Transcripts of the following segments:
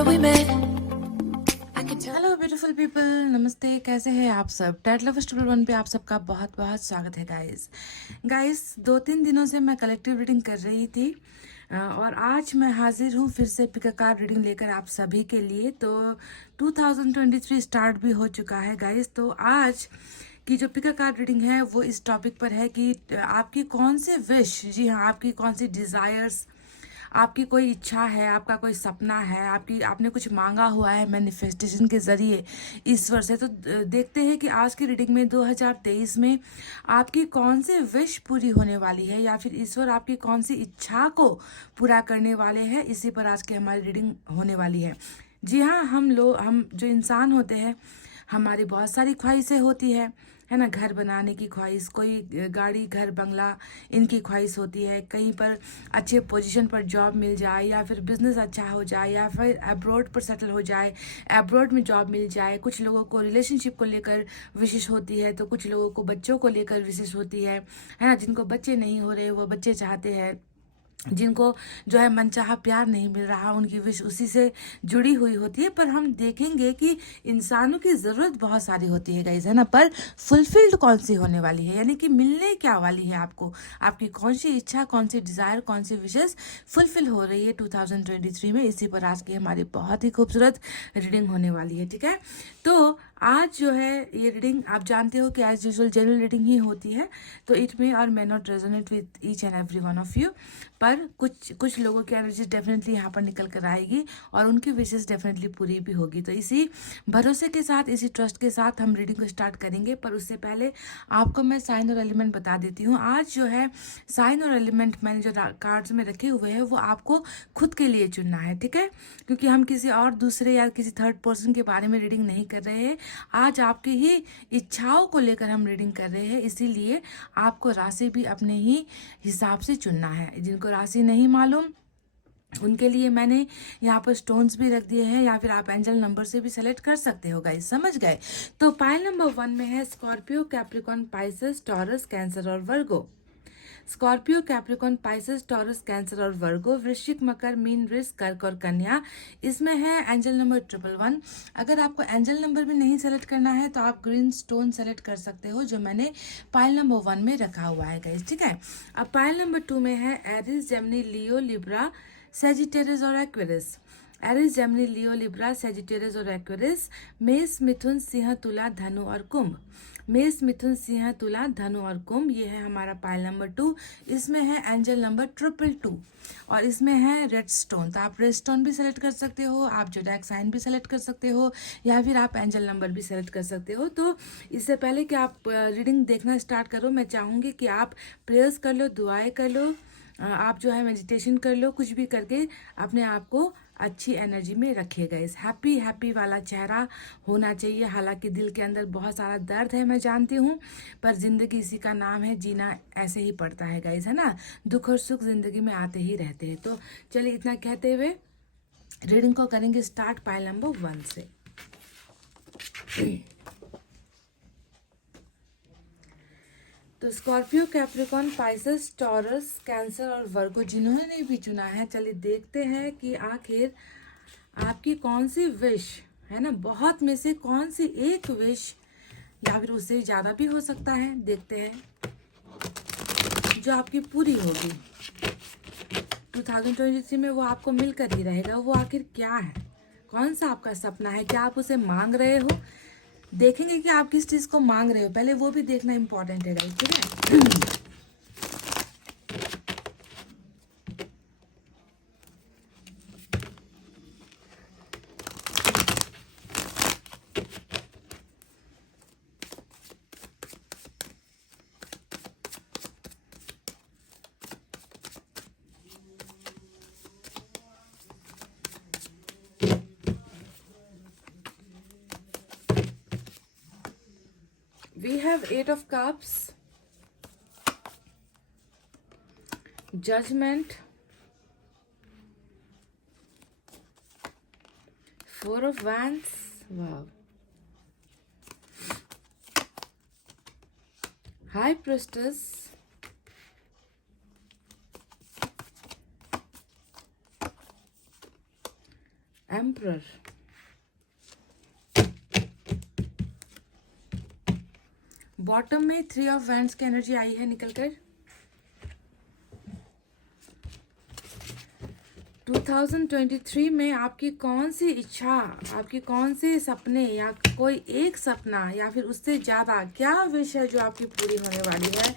where we met. Hello beautiful people, नमस्ते। कैसे हैं आप सब? टैट लवर्स ट्रिपल वन पे आप सबका बहुत बहुत स्वागत है गाइस 2-3 दिनों से मैं कलेक्टिव रीडिंग कर रही थी और आज मैं हाजिर हूँ फिर से पिक अ कार्ड रीडिंग लेकर आप सभी के लिए। तो 2023 स्टार्ट भी हो चुका है गाइस। तो आज की जो पिक अ कार्ड रीडिंग है वो इस टॉपिक पर है कि आपकी कौन से विश, जी हाँ, आपकी कौन सी डिज़ायर्स, आपकी कोई इच्छा है, आपका कोई सपना है, आपने कुछ मांगा हुआ है मैनिफेस्टेशन के ज़रिए ईश्वर से। तो देखते हैं कि आज की रीडिंग में 2023 में आपकी कौन सी विश पूरी होने वाली है या फिर ईश्वर आपकी कौन सी इच्छा को पूरा करने वाले हैं। इसी पर आज की हमारी रीडिंग होने वाली है। जी हाँ, हम जो इंसान होते हैं, हमारी बहुत सारी ख्वाहिशें होती है ना। घर बनाने की ख्वाहिश, कोई गाड़ी, घर, बंगला, इनकी ख्वाहिश होती है। कहीं पर अच्छे पोजीशन पर जॉब मिल जाए या फिर बिजनेस अच्छा हो जाए या फिर अब्रॉड पर सेटल हो जाए, अब्रॉड में जॉब मिल जाए। कुछ लोगों को रिलेशनशिप को लेकर विशेष होती है, तो कुछ लोगों को बच्चों को लेकर विशेष होती है ना। जिनको बच्चे नहीं हो रहे वो बच्चे चाहते हैं, जिनको जो है मनचाहा प्यार नहीं मिल रहा उनकी विश उसी से जुड़ी हुई होती है। पर हम देखेंगे कि इंसानों की ज़रूरत बहुत सारी होती है गाइस, है ना। पर फुलफिल्ड कौन सी होने वाली है, यानी कि मिलने क्या वाली है आपको, आपकी कौन सी इच्छा, कौन सी डिज़ायर, कौन सी विशेष फुलफिल हो रही है 2023 में। इसी पर आज की हमारी बहुत ही खूबसूरत रीडिंग होने वाली है, ठीक है। तो आज जो है ये रीडिंग, आप जानते हो कि एज यूजुअल जनरल रीडिंग ही होती है, तो इट मे और may not resonate with each and every one of you. पर कुछ लोगों की एनर्जी डेफिनेटली यहाँ पर निकल कर आएगी और उनकी विशेष डेफिनेटली पूरी भी होगी। तो इसी भरोसे के साथ, इसी ट्रस्ट के साथ हम रीडिंग को स्टार्ट करेंगे। पर उससे पहले आपको मैं साइन और एलिमेंट बता देती हूँ। आज जो है साइन और एलिमेंट मैंने जो कार्ड्स में रखे हुए हैं वो आपको खुद के लिए चुनना है, ठीक है। क्योंकि हम किसी और दूसरे या किसी थर्ड पर्सन के बारे में रीडिंग नहीं कर रहे हैं। आज आपकी ही इच्छाओं को लेकर हम रीडिंग कर रहे हैं, इसीलिए आपको राशि भी अपने ही हिसाब से चुनना है। जिनको राशि नहीं मालूम उनके लिए मैंने यहाँ पर स्टोन्स भी रख दिए हैं, या फिर आप एंजल नंबर से भी सेलेक्ट कर सकते हो गाइस, समझ गए। तो पाइल नंबर 1 में है Scorpio, Capricorn, Pisces, Taurus, Cancer और Virgo. Scorpio, Capricorn, Pisces, Taurus, Cancer और वर्गो, वृश्चिक, मकर, मीन, वृष, कर्क और कन्या। इसमें है एंजल नंबर 111। अगर आपको एंजल नंबर भी नहीं सेलेक्ट करना है तो आप ग्रीन स्टोन सेलेक्ट कर सकते हो, जो मैंने पाइल नंबर 1 में रखा हुआ है गाइस, ठीक है। अब पाइल नंबर 2 में है Eris, Gemini, Leo, Libra, Sagittarius और Aquarius. Eris, Gemini, Leo, Libra, Sagittarius और एक्वेरियस। मेष, मिथुन, सिंह, तुला, धनु और कुंभ। मेष, मिथुन, सिंह, तुला, धनु और कुंभ, ये है हमारा पाइल नंबर 2। इसमें है एंजल नंबर 222 और इसमें है रेड स्टोन। तो आप रेड स्टोन भी सेलेक्ट कर सकते हो, आप जोडाक साइन भी सेलेक्ट कर सकते हो, या फिर आप एंजल नंबर भी सेलेक्ट कर सकते हो। तो इससे पहले कि आप रीडिंग देखना स्टार्ट करो, मैं चाहूँगी कि आप प्रेयर्स कर लो, दुआएं कर लो, आप जो है मेडिटेशन कर लो, कुछ भी करके अपने आप को अच्छी एनर्जी में रखिएगा। इस हैप्पी हैप्पी वाला चेहरा होना चाहिए। हालांकि दिल के अंदर बहुत सारा दर्द है, मैं जानती हूँ, पर ज़िंदगी इसी का नाम है, जीना ऐसे ही पड़ता है गाइस, है ना। दुख और सुख ज़िंदगी में आते ही रहते हैं। तो चलिए इतना कहते हुए रीडिंग को करेंगे स्टार्ट पाइल नंबर 1 से। तो Scorpio, Capricorn, Pisces, Taurus, Cancer और वर्गो जिन्होंने भी चुना है, चलिए देखते हैं कि आखिर आपकी कौन सी विश है ना, बहुत में से कौन सी एक विश या फिर उससे ज़्यादा भी हो सकता है, देखते हैं जो आपकी पूरी होगी 2023 में। वो आपको मिलकर ही रहेगा। वो आखिर क्या है, कौन सा आपका सपना है, क्या आप उसे मांग रहे हो। देखेंगे कि आप किस चीज़ को मांग रहे हो, पहले वो भी देखना इंपॉर्टेंट है गाइस, ठीक है। We have 8 of Cups, Judgment, 4 of Wands, wow, High Priestess, emperor, bottom में 3 ऑफ वैंड्स की एनर्जी आई है निकलकर। 2023 में आपकी कौन सी इच्छा, आपकी कौन से सपने या कोई एक सपना या फिर उससे ज़्यादा क्या विश है जो आपकी पूरी होने वाली है।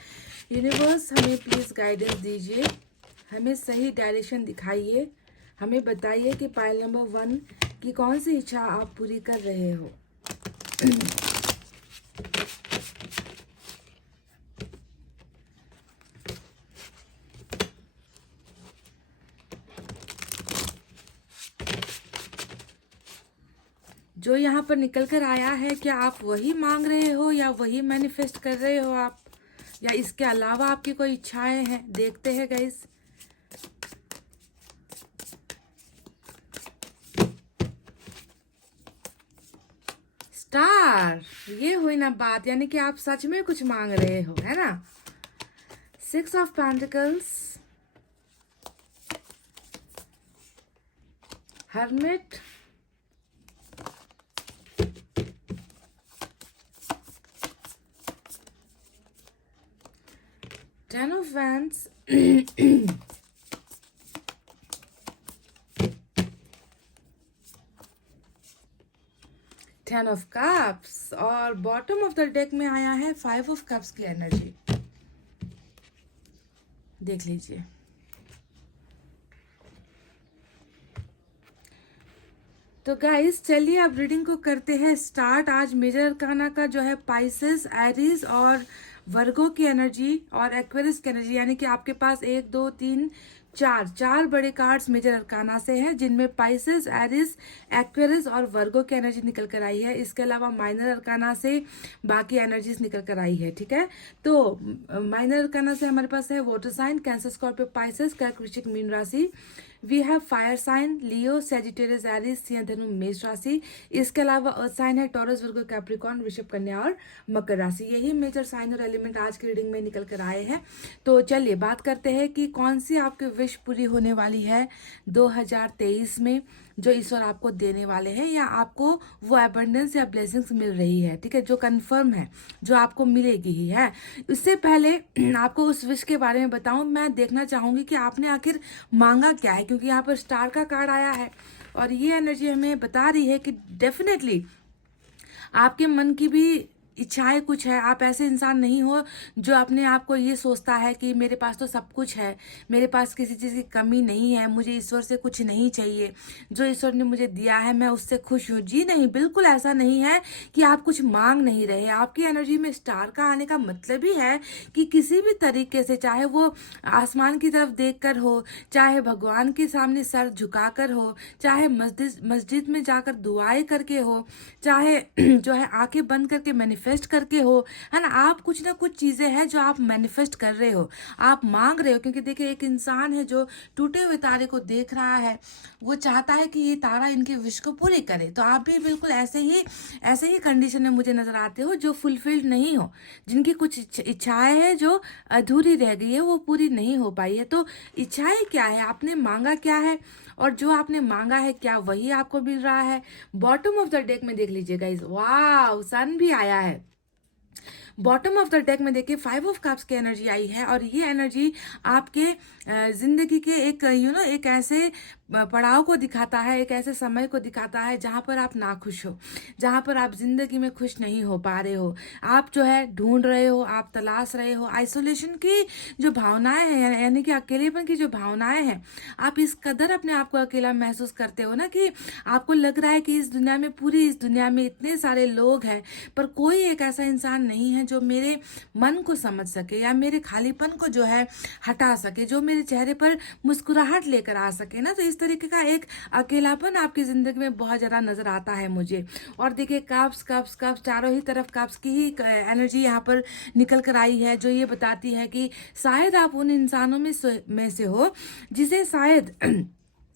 यूनिवर्स हमें प्लीज़ गाइडेंस दीजिए, हमें सही डायरेक्शन दिखाइए, हमें बताइए कि पाइल नंबर 1 की कौन सी इच्छा आप पूरी कर रहे हो। जो यहाँ पर निकल कर आया है, क्या आप वही मांग रहे हो या वही मैनिफेस्ट कर रहे हो आप, या इसके अलावा आपकी कोई इच्छाएं हैं। देखते हैं गाइस। स्टार, ये हुई ना बात, यानी कि आप सच में कुछ मांग रहे हो, है ना। 6 of pentacles, hermit, Ten of Wands, 10 of Cups और बॉटम ऑफ द डेक में आया है 5 ऑफ कप्स की एनर्जी। देख लीजिए। तो गाइस चलिए अब रीडिंग को करते हैं स्टार्ट। आज मेजर अरकाना का जो है पाइसेस, एरीज और वर्गो की एनर्जी और एक्वेरियस की एनर्जी, यानी कि आपके पास 1 2 3 4 बड़े कार्ड्स मेजर अरकाना से हैं, जिनमें पाइसेस, एरीज, एक्वेरियस और वर्गो की एनर्जी निकल कर आई है। इसके अलावा माइनर अरकाना से बाकी एनर्जीज निकल कर आई है, ठीक है। तो माइनर अरकाना से हमारे पास है water sign, cancer, Scorpio, Pisces, कर्क, वृश्चिक, मीन राशि। We have fire sign, Leo, Sagittarius, Aries, सिंह, धनु, मेष राशि। इसके अलावा अर्थ साइन है टॉरस, वर्गो, कैप्रिकॉर्न, वृषभ, कन्या और मकर राशि। यही मेजर साइन और एलिमेंट आज की रीडिंग में निकल कर आए हैं। तो चलिए बात करते हैं कि कौन सी आपकी विश पूरी होने वाली है 2023 में, जो ईश्वर आपको देने वाले हैं, या आपको वो एबंडेंस या ब्लेसिंग्स मिल रही है, ठीक है, जो कंफर्म है, जो आपको मिलेगी ही है। इससे पहले आपको उस विश के बारे में बताऊं, मैं देखना चाहूंगी कि आपने आखिर मांगा क्या है, क्योंकि यहाँ पर स्टार का कार्ड आया है और ये एनर्जी हमें बता रही है कि डेफिनेटली आपके मन की भी इच्छाएं कुछ है। आप ऐसे इंसान नहीं हो जो अपने आप को ये सोचता है कि मेरे पास तो सब कुछ है, मेरे पास किसी चीज़ की कमी नहीं है, मुझे ईश्वर से कुछ नहीं चाहिए, जो ईश्वर ने मुझे दिया है मैं उससे खुश हूँ। जी नहीं, बिल्कुल ऐसा नहीं है कि आप कुछ मांग नहीं रहे। आपकी एनर्जी में स्टार का आने का मतलब ही है कि किसी भी तरीके से, चाहे वो आसमान की तरफ देख कर हो, चाहे भगवान के सामने सर झुका कर हो, चाहे मस्जिद में जाकर दुआएं करके हो, चाहे जो है आंखें बंद करके मैनिफेस्ट करके हो, है ना। आप कुछ ना कुछ चीजें हैं जो आप मैनिफेस्ट कर रहे हो, आप मांग रहे हो। क्योंकि देखिए एक इंसान है जो टूटे हुए तारे को देख रहा है, वो चाहता है कि ये तारा इनके विश को पूरी करे। तो आप भी बिल्कुल ऐसे ही कंडीशन में मुझे नजर आते हो, जो फुलफिल्ड नहीं हो, जिनकी कुछ इच्छाएं हैं जो अधूरी रह गई है, वो पूरी नहीं हो पाई है। तो इच्छाएं क्या है, आपने मांगा क्या है, और जो आपने मांगा है क्या वही आपको मिल रहा है। बॉटम ऑफ द डेक में देख लीजिए गाइस, वाह, सन भी आया है। बॉटम ऑफ द डेक में देखिए 5 ऑफ कप्स की एनर्जी आई है, और ये एनर्जी आपके जिंदगी के एक एक ऐसे पड़ाव को दिखाता है, एक ऐसे समय को दिखाता है जहां पर आप नाखुश हो, जहां पर आप जिंदगी में खुश नहीं हो पा रहे हो। आप जो है ढूंढ रहे हो, आप तलाश रहे हो। आइसोलेशन की जो भावनाएं हैं, यानी कि अकेलेपन की जो भावनाएं हैं, आप इस कदर अपने आप को अकेला महसूस करते हो ना, कि आपको लग रहा है कि पूरी इस दुनिया में इतने सारे लोग हैं, पर कोई एक ऐसा इंसान नहीं है जो मेरे मन को समझ सके, या मेरे खालीपन को जो है हटा सके, जो मेरे चेहरे पर मुस्कुराहट लेकर आ सके ना। तो इस तरीके का एक अकेलापन आपकी जिंदगी में बहुत ज्यादा नजर आता है मुझे। और देखिए कप्स कप्स कप्स, चारों ही तरफ कप्स की ही एनर्जी यहाँ पर निकल कर आई है, जो ये बताती है कि शायद आप उन इंसानों में से हो जिसे शायद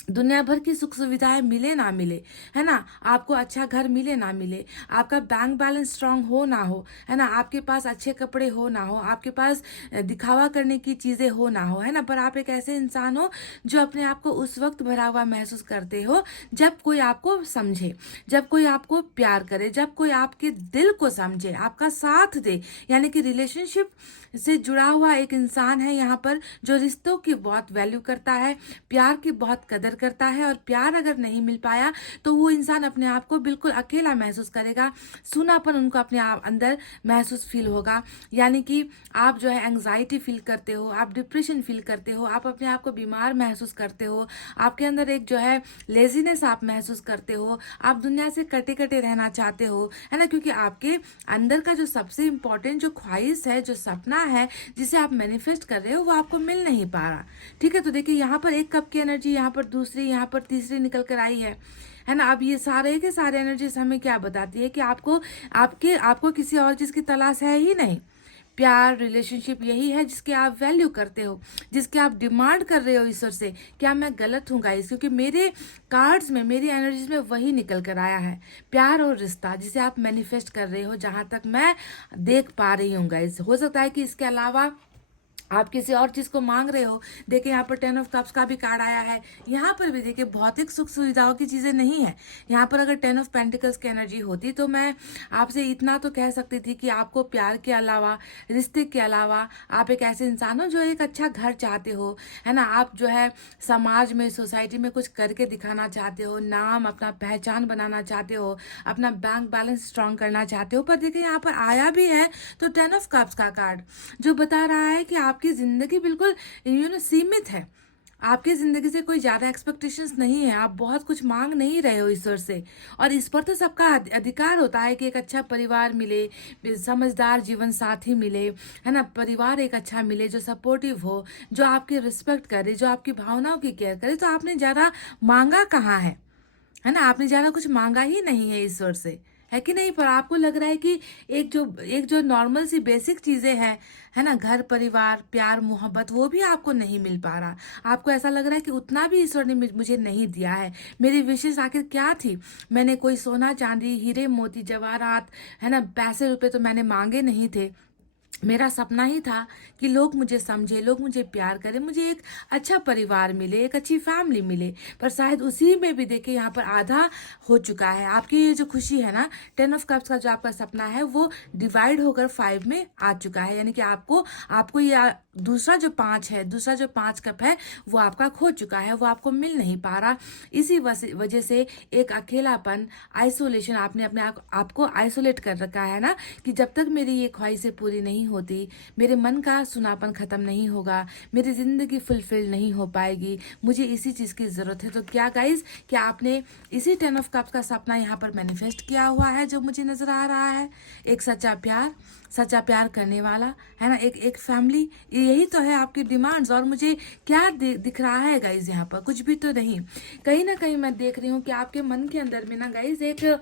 दुनिया भर की सुख सुविधाएं मिले ना मिले, है ना, आपको अच्छा घर मिले ना मिले, आपका बैंक बैलेंस स्ट्रांग हो ना हो, है ना, आपके पास अच्छे कपड़े हो ना हो, आपके पास दिखावा करने की चीजें हो ना हो, है ना, पर आप एक ऐसे इंसान हो जो अपने आप को उस वक्त भरा हुआ महसूस करते हो जब कोई आपको समझे, जब कोई आपको प्यार करे, जब कोई आपके दिल को समझे, आपका साथ दे। यानी कि रिलेशनशिप से जुड़ा हुआ एक इंसान है यहाँ पर जो रिश्तों की बहुत वैल्यू करता है, प्यार की बहुत कदर करता है। और प्यार अगर नहीं मिल पाया तो वो इंसान अपने आप को बिल्कुल अकेला महसूस करेगा, सूनापन उनको अपने आप अंदर महसूस फील होगा। यानी कि आप जो है एंग्जाइटी फील करते हो, आप डिप्रेशन फील करते हो, आप अपने आप को बीमार महसूस करते हो, आपके अंदर एक जो है लेजीनेस आप महसूस करते हो, आप दुनिया से कटे कटे रहना चाहते हो, है ना, क्योंकि आपके अंदर का जो सबसे इम्पोर्टेंट जो ख्वाहिश है, जो सपना है, जिसे आप मैनिफेस्ट कर रहे हो, वो आपको मिल नहीं पा रहा। ठीक है, तो देखिए यहाँ पर एक कप की एनर्जी, यहाँ पर दूसरी, यहाँ पर तीसरी निकल कर आई है ना। अब ये सारे के सारे एनर्जीज हमें क्या बताती है कि आपको किसी और चीज की तलाश है ही नहीं। प्यार रिलेशनशिप यही है जिसके आप वैल्यू करते हो, जिसके आप डिमांड कर रहे हो ईश्वर से। क्या मैं गलत हूँ गाइस? क्योंकि मेरे कार्ड्स में, मेरी एनर्जीज में वही निकल कर आया है, प्यार और रिश्ता, जिसे आप मैनिफेस्ट कर रहे हो, जहां तक मैं देख पा रही हूँ गाइस। हो सकता है कि इसके अलावा आप किसी और चीज को मांग रहे हो। देखिए यहाँ पर 10 ऑफ कप्स का भी कार्ड आया है। यहाँ पर भी देखिए भौतिक सुख सुविधाओं की चीजें नहीं है। यहाँ पर अगर 10 ऑफ पेंटिकल्स की एनर्जी होती तो मैं आपसे इतना तो कह सकती थी कि आपको प्यार के अलावा, रिश्ते के अलावा, आप एक ऐसे इंसान हो जो एक अच्छा घर चाहते हो, है ना, आप जो है समाज में, सोसाइटी में कुछ करके दिखाना चाहते हो, नाम अपना पहचान बनाना चाहते हो, अपना बैंक बैलेंस स्ट्रांग करना चाहते हो। पर देखिए यहाँ पर आया भी है तो 10 ऑफ कप्स का कार्ड जो बता रहा है कि आपकी जिंदगी बिल्कुल सीमित है। आपकी जिंदगी से कोई ज्यादा एक्सपेक्टेशंस नहीं है, आप बहुत कुछ मांग नहीं रहे हो ईश्वर से। और इस पर तो सबका अधिकार होता है कि एक अच्छा परिवार मिले, समझदार जीवन साथी मिले, है ना, परिवार एक अच्छा मिले जो सपोर्टिव हो, जो आपकी रिस्पेक्ट करे, जो आपकी भावनाओं की केयर करे। तो आपने ज्यादा मांगा कहाँ है ना, आपने ज्यादा कुछ मांगा ही नहीं है ईश्वर से, है कि नहीं। पर आपको लग रहा है कि एक जो नॉर्मल सी बेसिक चीजें हैं, है ना, घर परिवार प्यार मोहब्बत, वो भी आपको नहीं मिल पा रहा। आपको ऐसा लग रहा है कि उतना भी ईश्वर ने मुझे नहीं दिया है। मेरी विशेष आखिर क्या थी? मैंने कोई सोना चांदी हीरे मोती जवाहरात, है ना, पैसे रुपए तो मैंने मांगे नहीं थे। मेरा सपना ही था कि लोग मुझे समझे, लोग मुझे प्यार करें, मुझे एक अच्छा परिवार मिले, एक अच्छी फैमिली मिले। पर शायद उसी में भी देखिए यहाँ पर आधा हो चुका है। आपकी ये जो खुशी है ना, 10 ऑफ कप्स का जो आपका सपना है वो डिवाइड होकर 5 में आ चुका है। यानी कि आपको आपको ये दूसरा जो 5 है, दूसरा जो 5 कप है, वो आपका खो चुका है, वो आपको मिल नहीं पा रहा। इसी वजह से एक अकेलापन, आइसोलेशन, आपने अपने आपको आइसोलेट कर रखा है ना, कि जब तक मेरी ये ख्वाहिशें पूरी नहीं होती, मेरे मन का सुनापन खत्म नहीं होगा, मेरी जिंदगी फुलफिल नहीं हो पाएगी, मुझे इसी चीज की जरूरत है। तो क्या गाइस, क्या आपने इसी 10 ऑफ कप्स का सपना यहाँ पर मैनिफेस्ट किया हुआ है जो मुझे नजर आ रहा है? एक सच्चा प्यार करने वाला, है ना, एक फैमिली, यही तो है आपकी डिमांड्स। और मुझे क्या दिख रहा है गाइज यहाँ पर? कुछ भी तो नहीं। कहीं ना कहीं मैं देख रही हूँ कि आपके मन के अंदर में ना गाइज एक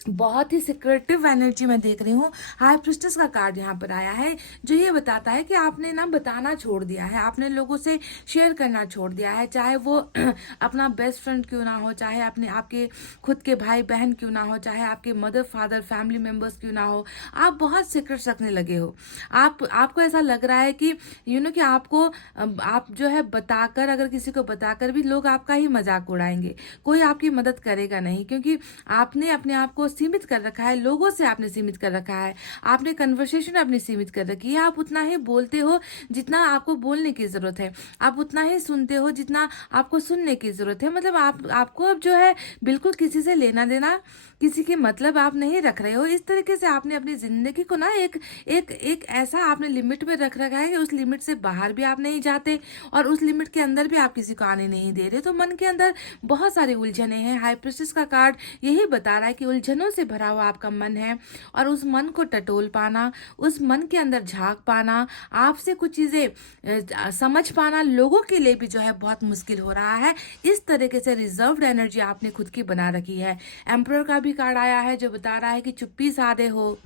बहुत ही सिक्रेटिव एनर्जी मैं देख रही हूँ। हाई प्रिस्टेस का कार्ड यहाँ पर आया है जो ये बताता है कि आपने ना बताना छोड़ दिया है, आपने लोगों से शेयर करना छोड़ दिया है, चाहे वो अपना बेस्ट फ्रेंड क्यों ना हो, चाहे अपने आपके खुद के भाई बहन क्यों ना हो, चाहे आपके मदर फादर फैमिली मेंबर्स क्यों ना हो। आप बहुत सीक्रेट्स रखने लगे हो। आपको ऐसा लग रहा है कि कि आप जो है बताकर, अगर किसी को बताकर भी लोग आपका ही मजाक उड़ाएंगे, कोई आपकी मदद करेगा नहीं, क्योंकि आपने अपने आप को सीमित कर रखा है, लोगों से आपने सीमित कर रखा है, आपने कन्वर्सेशन अपनी सीमित कर रखी है। आप उतना ही बोलते हो जितना आपको बोलने की जरूरत है, आप उतना ही सुनते हो जितना आपको सुनने की जरूरत है। मतलब आपको अब जो है बिल्कुल किसी से लेना देना, किसी के मतलब आप नहीं रख रहे हो। इस तरीके से आपने अपनी जिंदगी को ना एक ऐसा आपने लिमिट में रख रखा है कि उस लिमिट से बाहर भी आप नहीं जाते और उस लिमिट के अंदर भी आप किसी को आने नहीं दे रहे। तो मन के अंदर बहुत सारी उलझने हैं। हाई प्रिस्टेस का कार्ड यही बता रहा है कि उलझनों से भरा हुआ आपका मन है, और उस मन को टटोल पाना, उस मन के अंदर झांक पाना, आपसे कुछ चीजें समझ पाना लोगों के लिए भी जो है बहुत मुश्किल हो रहा है। इस तरीके से रिजर्व्ड एनर्जी आपने खुद की बना रखी है। एम्परर का भी कार्ड आया है जो बता रहा है कि चुप्पी साधे हो,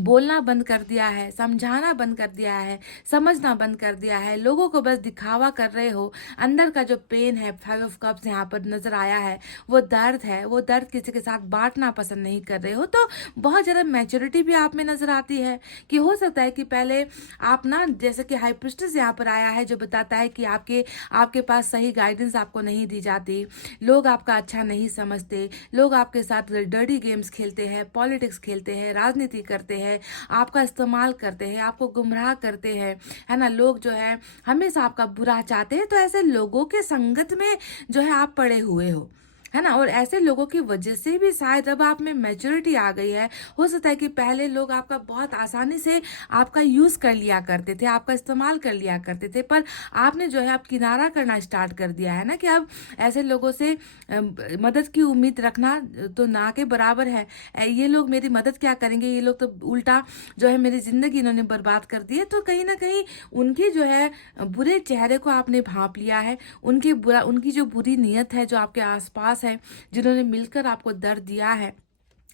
बोलना बंद कर दिया है, समझाना बंद कर दिया है, समझना बंद कर दिया है, लोगों को बस दिखावा कर रहे हो। अंदर का जो पेन है, 5 ऑफ कप्स यहाँ पर नजर आया है, वो दर्द है, वो दर्द किसी के साथ बांटना पसंद नहीं कर रहे हो। तो बहुत ज़्यादा मैच्योरिटी भी आप में नजर आती है कि हो सकता है कि पहले आप ना, जैसे कि हाई प्रिस्टेस यहाँ पर आया है जो बताता है कि आपके आपके पास सही गाइडेंस आपको नहीं दी जाती, लोग आपका अच्छा नहीं समझते, लोग आपके साथ डर्टी गेम्स खेलते हैं, पॉलिटिक्स खेलते हैं, राजनीति करते हैं, आपका इस्तेमाल करते हैं, आपको गुमराह करते हैं, है ना। लोग जो है हमेशा आपका बुरा चाहते हैं। तो ऐसे लोगों के संगत में जो है आप पड़े हुए हो, है ना। और ऐसे लोगों की वजह से भी शायद अब आप में मैच्योरिटी आ गई है। हो सकता है कि पहले लोग आपका बहुत आसानी से आपका यूज कर लिया करते थे, आपका इस्तेमाल कर लिया करते थे, पर आपने जो है अब किनारा करना स्टार्ट कर दिया है ना, कि अब ऐसे लोगों से मदद की उम्मीद रखना तो ना के बराबर है। ये लोग मेरी मदद क्या करेंगे, ये लोग तो उल्टा जो है मेरी जिंदगी इन्होंने बर्बाद कर दी है। तो कहीं ना कहीं उनके जो है बुरे चेहरे को आपने भांप लिया है, उनकी जो बुरी नीयत है जो आपके आसपास है, जिन्होंने मिलकर आपको दर्द दिया है,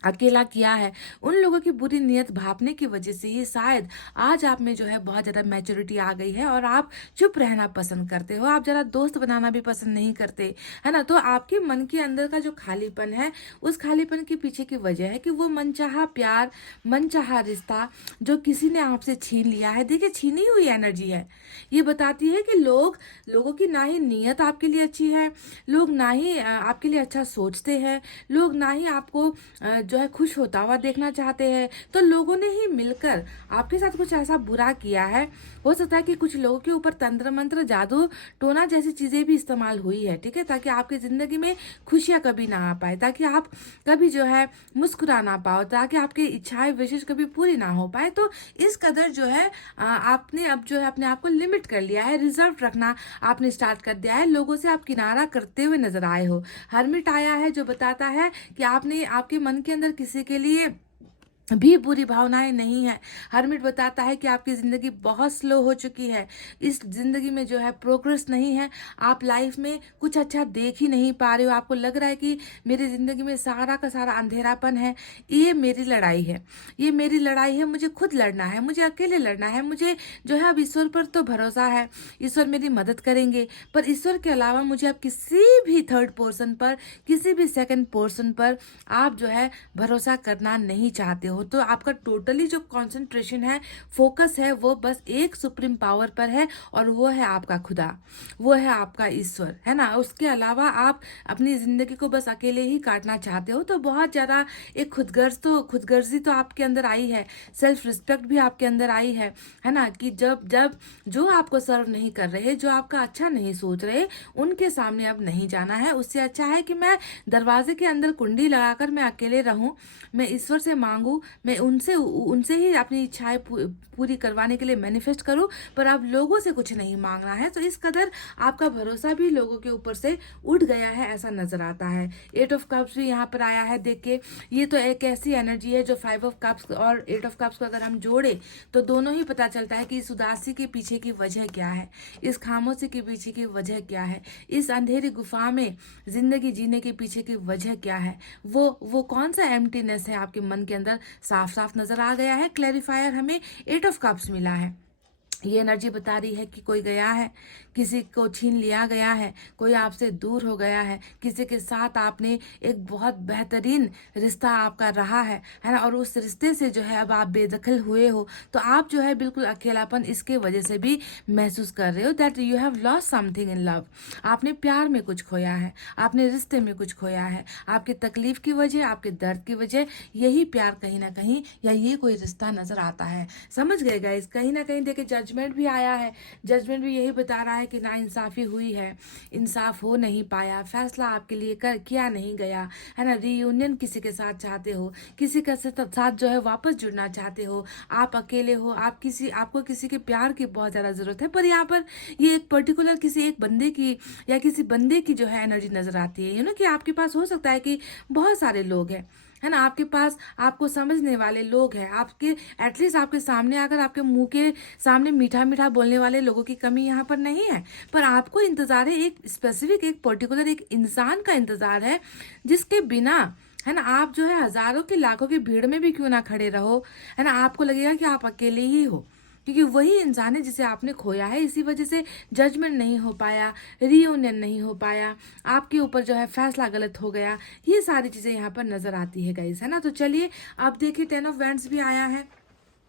अकेला किया है, उन लोगों की बुरी नीयत भापने की वजह से ही शायद आज आप में जो है बहुत ज़्यादा मैच्योरिटी आ गई है और आप चुप रहना पसंद करते हो, आप ज़्यादा दोस्त बनाना भी पसंद नहीं करते, है ना। तो आपके मन के अंदर का जो खालीपन है, उस खालीपन के पीछे की वजह है कि वो मनचाहा प्यार, मनचाहा रिश्ता जो किसी ने आपसे छीन लिया है। देखिए, छीनी हुई एनर्जी है, ये बताती है कि लोगों की ना ही नीयत आपके लिए अच्छी है, लोग ना ही आपके लिए अच्छा सोचते हैं, लोग ना ही आपको जो है खुश होता हुआ देखना चाहते हैं। तो लोगों ने ही मिलकर आपके साथ कुछ ऐसा बुरा किया है। हो सकता है कि कुछ लोगों के ऊपर तंत्र मंत्र, जादू टोना जैसी चीजें भी इस्तेमाल हुई है, ठीक है, ताकि आपकी जिंदगी में खुशियां कभी ना आ पाए, ताकि आप कभी जो है मुस्कुरा ना पाओ, ताकि आपकी इच्छाएं विशेष कभी पूरी ना हो पाए। तो इस कदर जो है आपने अब जो है अपने आप को लिमिट कर लिया है, रिजर्व रखना आपने स्टार्ट कर दिया है, लोगों से आप किनारा करते हुए नजर आए हो। हर्मिट आया है जो बताता है कि आपने आपके मन के अंदर किसी के लिए भी बुरी भावनाएं नहीं है। हरमिट बताता है कि आपकी जिंदगी बहुत स्लो हो चुकी है, इस जिंदगी में जो है प्रोग्रेस नहीं है, आप लाइफ में कुछ अच्छा देख ही नहीं पा रहे हो, आपको लग रहा है कि मेरी जिंदगी में सारा का सारा अंधेरापन है। ये मेरी लड़ाई है, ये मेरी लड़ाई है, मुझे खुद लड़ना है, मुझे अकेले लड़ना है, मुझे जो है अब ईश्वर पर तो भरोसा है, ईश्वर मेरी मदद करेंगे, पर ईश्वर के अलावा मुझे अब किसी भी थर्ड पर्सन पर, किसी भी सेकंड पर्सन पर आप जो है भरोसा करना नहीं चाहते हो। तो आपका टोटली जो कंसंट्रेशन है, फोकस है, वो बस एक सुप्रीम पावर पर है, और वो है आपका खुदा, वो है आपका ईश्वर, है ना। उसके अलावा आप अपनी जिंदगी को बस अकेले ही काटना चाहते हो। तो बहुत ज्यादा एक खुदगर्जी तो आपके अंदर आई है, सेल्फ रिस्पेक्ट भी आपके अंदर आई है ना, कि जब जब जो आपको सर्व नहीं कर रहे, जो आपका अच्छा नहीं सोच रहे, उनके सामने अब नहीं जाना है। उससे अच्छा है कि मैं दरवाजे के अंदर कुंडी लगाकर मैं अकेले रहूं, मैं ईश्वर से मांगू, मैं उनसे उनसे ही अपनी इच्छाएं पूरी करवाने के लिए मैनिफेस्ट करूं, पर अब लोगों से कुछ नहीं मांगना है। तो इस कदर आपका भरोसा भी लोगों के ऊपर से उठ गया है, ऐसा नजर आता है। 8 ऑफ कप्स भी यहाँ पर आया है, देख के ये तो एक ऐसी एनर्जी है जो 5 ऑफ कप्स और 8 ऑफ कप्स को अगर हम जोड़े तो दोनों ही पता चलता है कि इस उदासी के पीछे की वजह क्या है, इस खामोशी के पीछे की वजह क्या है, इस अंधेरी गुफा में जिंदगी जीने के पीछे की वजह क्या है, वो कौन सा एम्प्टीनेस है आपके मन के अंदर, साफ साफ नजर आ गया है। क्लैरिफायर हमें 8 ऑफ कप्स मिला है। ये एनर्जी बता रही है कि कोई गया है, किसी को छीन लिया गया है, कोई आपसे दूर हो गया है, किसी के साथ आपने एक बहुत बेहतरीन रिश्ता आपका रहा है ना, और उस रिश्ते से जो है अब आप बेदखल हुए हो। तो आप जो है बिल्कुल अकेलापन इसके वजह से भी महसूस कर रहे हो, that you have lost something in love. आपने प्यार में कुछ खोया है, आपने रिश्ते में कुछ खोया है, आपकी तकलीफ की वजह, आपके दर्द की वजह यही प्यार कहीं ना कहीं, या ये कोई रिश्ता नजर आता है। समझ गए गाइस, कहीं ना कहीं देखिए जजमेंट भी आया है, जजमेंट भी यही बता रहा है कि ना इंसाफी हुई है, इंसाफ हो नहीं पाया, फैसला आपके लिए किया नहीं गया, है ना। रीयूनियन किसी के साथ चाहते हो, किसी के साथ जो है वापस जुड़ना चाहते हो, आप अकेले हो, आपको किसी के प्यार की बहुत ज्यादा जरूरत है, पर यहाँ पर ये एक पर्टिकुलर किसी एक बंदे की या किसी बंदे की जो है एनर्जी नजर आती है। कि आपके पास हो सकता है कि बहुत सारे लोग हैं, है ना, आपके पास आपको समझने वाले लोग हैं, आपके एटलीस्ट आपके सामने आकर आपके मुंह के सामने मीठा मीठा बोलने वाले लोगों की कमी यहाँ पर नहीं है, पर आपको इंतजार है एक स्पेसिफिक, एक पर्टिकुलर एक इंसान का इंतजार है, जिसके बिना है ना। आप जो है हजारों की लाखों की भीड़ में भी क्यों ना खड़े रहो, है ना, आपको लगेगा कि आप अकेले ही हो, क्योंकि वही इंसान है जिसे आपने खोया है। इसी वजह से जजमेंट नहीं हो पाया, रियूनियन नहीं हो पाया, आपके ऊपर जो है फैसला गलत हो गया। ये सारी चीजें यहाँ पर नजर आती है गाइस, है ना। तो चलिए अब देखिए 10 ऑफ वैंड्स भी आया है।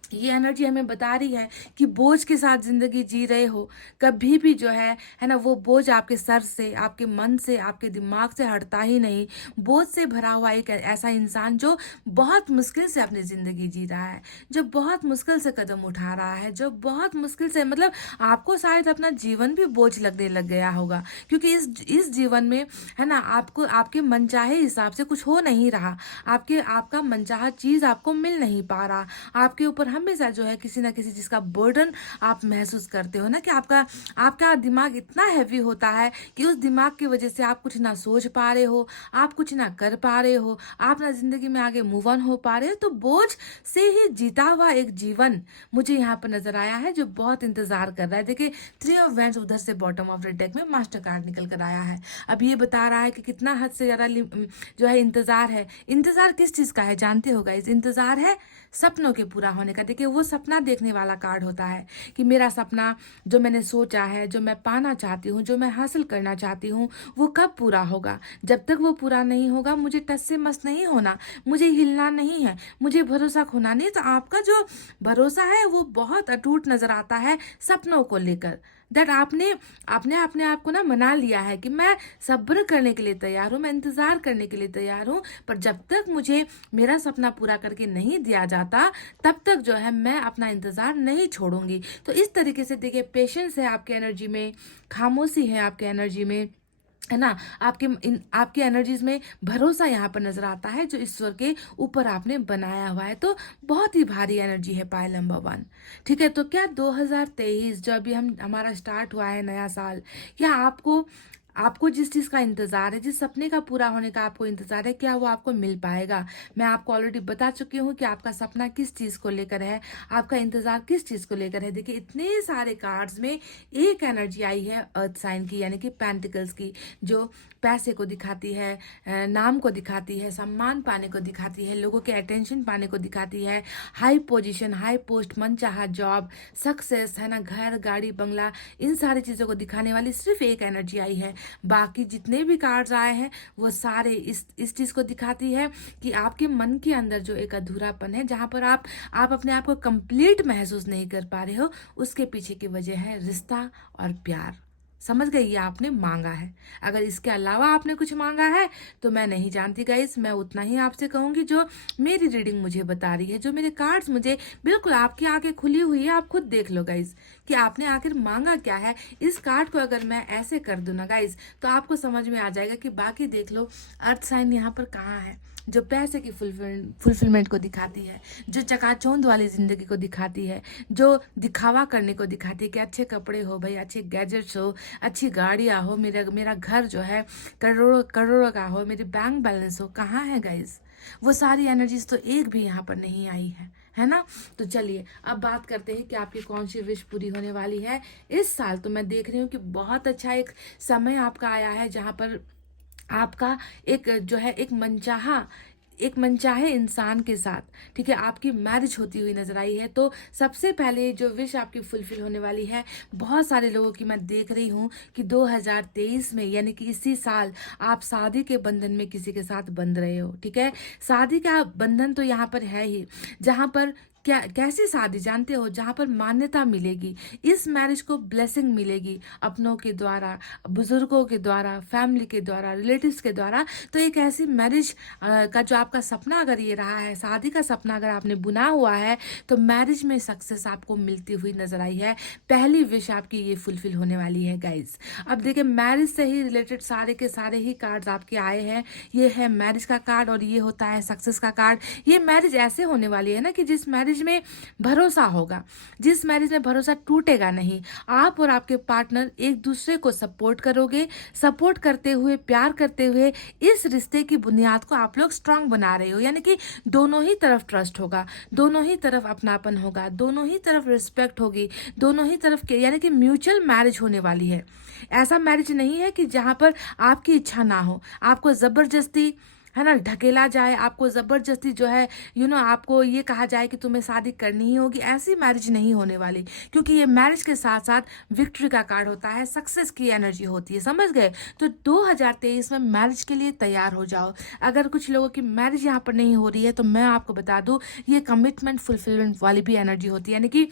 ये एनर्जी हमें बता रही है कि बोझ के साथ जिंदगी जी रहे हो, कभी भी जो है ना, वो बोझ आपके सर से, आपके मन से, आपके दिमाग से हटता ही नहीं। बोझ से भरा हुआ एक ऐसा इंसान जो बहुत मुश्किल से अपनी जिंदगी जी रहा है, जो बहुत मुश्किल से कदम उठा रहा है, जो बहुत मुश्किल से, मतलब आपको शायद अपना जीवन भी बोझ लगने लग गया होगा, क्योंकि इस जीवन में, है ना, आपको आपके मनचाहे हिसाब से कुछ हो नहीं रहा, आपका मनचाहा चीज आपको मिल नहीं पा रहा, आपके ऊपर हमेशा जो है किसी ना किसी चीज का बर्डन आप महसूस करते हो ना, कि आपका आपका दिमाग इतना हैवी होता है कि उस दिमाग की वजह से आप कुछ ना सोच पा रहे हो, आप कुछ ना कर पा रहे हो, आप ना जिंदगी में आगे मूव ऑन हो पा रहे हो। तो बोझ से ही जीता हुआ एक जीवन मुझे यहाँ पर नजर आया है, जो बहुत इंतजार कर रहा है। देखिए 3 ऑफ वैंड्स उधर से बॉटम ऑफ द डेक में मास्टर कार्ड निकल कर आया है। अब ये बता रहा है कि कितना हद से ज्यादा जो है इंतजार है। इंतजार किस चीज का है जानते हो गाइस? इंतजार है सपनों के पूरा होने का। देखिए वो सपना देखने वाला कार्ड होता है कि मेरा सपना जो मैंने सोचा है, जो मैं पाना चाहती हूँ, जो मैं हासिल करना चाहती हूँ, वो कब पूरा होगा। जब तक वो पूरा नहीं होगा मुझे टस से मस नहीं होना, मुझे हिलना नहीं है, मुझे भरोसा खोना नहीं। तो आपका जो भरोसा है वो बहुत अटूट नजर आता है सपनों को लेकर। दैट आपने आपने अपने आप को ना मना लिया है कि मैं सब्र करने के लिए तैयार हूँ, मैं इंतजार करने के लिए तैयार हूँ, पर जब तक मुझे मेरा सपना पूरा करके नहीं दिया जाता तब तक जो है मैं अपना इंतजार नहीं छोड़ूंगी। तो इस तरीके से देखिए पेशेंस है आपके एनर्जी में, खामोशी है आपके एनर्जी में, है ना, आपकी एनर्जीज में भरोसा यहाँ पर नजर आता है जो ईश्वर के ऊपर आपने बनाया हुआ है। तो बहुत ही भारी एनर्जी है पायल नंबर 1। ठीक है, तो क्या 2023 जो अभी हमारा स्टार्ट हुआ है नया साल, क्या आपको आपको जिस चीज का इंतजार है, जिस सपने का पूरा होने का आपको इंतजार है, क्या वो आपको मिल पाएगा? मैं आपको ऑलरेडी बता चुकी हूँ कि आपका सपना किस चीज को लेकर है, आपका इंतजार किस चीज को लेकर है। देखिए इतने सारे कार्ड्स में एक एनर्जी आई है अर्थ साइन की, यानी कि पेंटिकल्स की, जो पैसे को दिखाती है, नाम को दिखाती है, सम्मान पाने को दिखाती है, लोगों के अटेंशन पाने को दिखाती है, हाई पोजीशन, हाई पोस्ट, मनचाहा जॉब, सक्सेस, है ना, घर, गाड़ी, बंगला, इन सारी चीजों को दिखाने वाली सिर्फ एक एनर्जी आई है। बाकी जितने भी कार्ड्स आए हैं वो सारे इस चीज को दिखाती है कि आपके मन के अंदर जो एक अधूरापन है, जहां पर आप अपने आप को कंप्लीट महसूस नहीं कर पा रहे हो, उसके पीछे की वजह है रिश्ता और प्यार। समझ गई? ये आपने मांगा है। अगर इसके अलावा आपने कुछ मांगा है तो मैं नहीं जानती गाइस, मैं उतना ही आपसे कहूंगी जो मेरी रीडिंग मुझे बता रही है, जो मेरे कार्ड्स मुझे, बिल्कुल आपकी आंखें खुली हुई है, आप खुद देख लो गाइस कि आपने आखिर मांगा क्या है। इस कार्ड को अगर मैं ऐसे कर दूं ना गाइस तो आपको समझ में आ जाएगा कि बाकी देख लो अर्थ साइन यहाँ पर कहाँ है, जो पैसे की फुलफिलमेंट को दिखाती है, जो चकाचौंध वाली जिंदगी को दिखाती है, जो दिखावा करने को दिखाती है कि अच्छे कपड़े हो भाई, अच्छे गैजेट्स हो, अच्छी गाड़ियां हो, मेरा मेरा घर जो है करोड़ों करोड़ों का हो, मेरे बैंक बैलेंस हो। कहाँ है गाइस? वो सारी एनर्जीज तो एक भी यहाँ पर नहीं आई है ना। तो चलिए अब बात करते हैं कि आपकी कौन सी विश पूरी होने वाली है इस साल। तो मैं देख रही हूँ कि बहुत अच्छा एक समय आपका आया है जहाँ पर आपका एक जो है एक मनचाहे इंसान के साथ, ठीक है, आपकी मैरिज होती हुई नजर आई है। तो सबसे पहले जो विश आपकी फुलफिल होने वाली है, बहुत सारे लोगों की मैं देख रही हूँ कि 2023 में, यानी कि इसी साल, आप शादी के बंधन में किसी के साथ बंध रहे हो। ठीक है, शादी का बंधन तो यहाँ पर है ही, जहाँ पर क्या कैसी शादी जानते हो? जहाँ पर मान्यता मिलेगी, इस मैरिज को ब्लेसिंग मिलेगी अपनों के द्वारा, बुजुर्गों के द्वारा, फैमिली के द्वारा, रिलेटिव्स के द्वारा। तो एक ऐसी मैरिज का जो आपका सपना अगर ये रहा है, शादी का सपना अगर आपने बुना हुआ है, तो मैरिज में सक्सेस आपको मिलती हुई नजर आई है। पहली विश आपकी ये फुलफिल होने वाली है गाइज। अब देखिए मैरिज से ही रिलेटेड सारे के सारे ही कार्ड्स आपके आए हैं। ये है मैरिज का कार्ड और ये होता है सक्सेस का कार्ड। ये मैरिज ऐसे होने वाली है ना कि जिस मैरिज में भरोसा होगा, जिस मैरिज में भरोसा टूटेगा नहीं। आप और आपके पार्टनर एक दूसरे को सपोर्ट करोगे, सपोर्ट करते हुए, प्यार करते हुए इस रिश्ते की बुनियाद को आप लोग स्ट्रांग बना रहे हो, यानी कि दोनों ही तरफ ट्रस्ट होगा, दोनों ही तरफ अपनापन होगा, दोनों ही तरफ रिस्पेक्ट होगी, दोनों ही तरफ के, यानी कि म्यूचुअल मैरिज होने वाली है। ऐसा मैरिज नहीं है कि जहां पर आपकी इच्छा ना हो, आपको जबरदस्ती है ना, ढकेला जाए, आपको ज़बरदस्ती जो है आपको ये कहा जाए कि तुम्हें शादी करनी ही होगी, ऐसी मैरिज नहीं होने वाली। क्योंकि ये मैरिज के साथ साथ विक्ट्री का कार्ड होता है, सक्सेस की एनर्जी होती है, समझ गए। तो 2023 में मैरिज के लिए तैयार हो जाओ। अगर कुछ लोगों की मैरिज यहाँ पर नहीं हो रही है तो मैं आपको बता दूँ, ये कमिटमेंट फुलफिलमेंट वाली भी एनर्जी होती है, यानी कि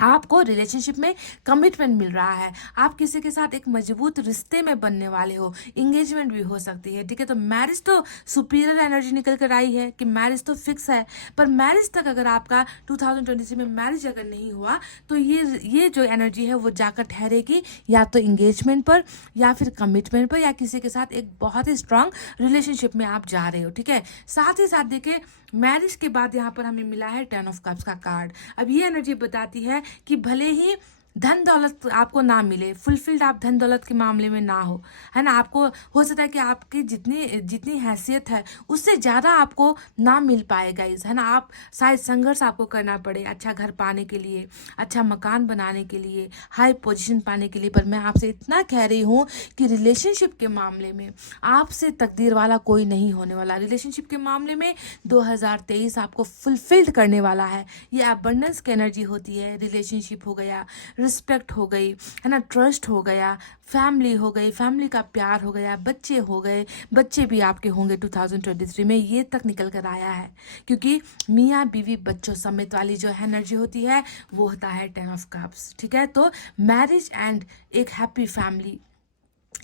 आपको रिलेशनशिप में कमिटमेंट मिल रहा है, आप किसी के साथ एक मजबूत रिश्ते में बनने वाले हो, इंगेजमेंट भी हो सकती है, ठीक है। तो मैरिज तो सुपीरियर एनर्जी निकल कर आई है कि मैरिज तो फिक्स है। पर मैरिज तक अगर आपका 2023 में मैरिज अगर नहीं हुआ तो ये जो एनर्जी है वो जाकर ठहरेगी या तो इंगेजमेंट पर, या फिर कमिटमेंट पर, या किसी के साथ एक बहुत ही स्ट्रांग रिलेशनशिप में आप जा रहे हो, ठीक है। साथ ही साथ देखिए, मैरिज के बाद यहाँ पर हमें मिला है 10 ऑफ कप्स का कार्ड। अब ये एनर्जी बताती है कि भले ही धन दौलत आपको ना मिले, फुलफिल्ड आप धन दौलत के मामले में ना हो, है ना, आपको हो सकता है कि आपकी जितनी जितनी हैसियत है उससे ज़्यादा आपको ना मिल पाए गाइस, है ना। आप शायद संघर्ष आपको करना पड़े अच्छा घर पाने के लिए, अच्छा मकान बनाने के लिए, हाई पोजीशन पाने के लिए। पर मैं आपसे इतना कह रही हूँ कि रिलेशनशिप के मामले में आपसे तकदीर वाला कोई नहीं होने वाला। रिलेशनशिप के मामले में 2023 आपको फुलफिल्ड करने वाला है। ये अबंडेंस की एनर्जी होती है। रिलेशनशिप हो गया, रिस्पेक्ट हो गई, है ना, ट्रस्ट हो गया, फैमिली हो गई, फैमिली का प्यार हो गया, बच्चे हो गए, बच्चे भी आपके होंगे 2023 में, ये तक निकल कर आया है। क्योंकि मियाँ बीवी बच्चों समेत वाली जो एनर्जी होती है वो होता है 10 ऑफ कप्स, ठीक है। तो मैरिज एंड एक हैप्पी फैमिली,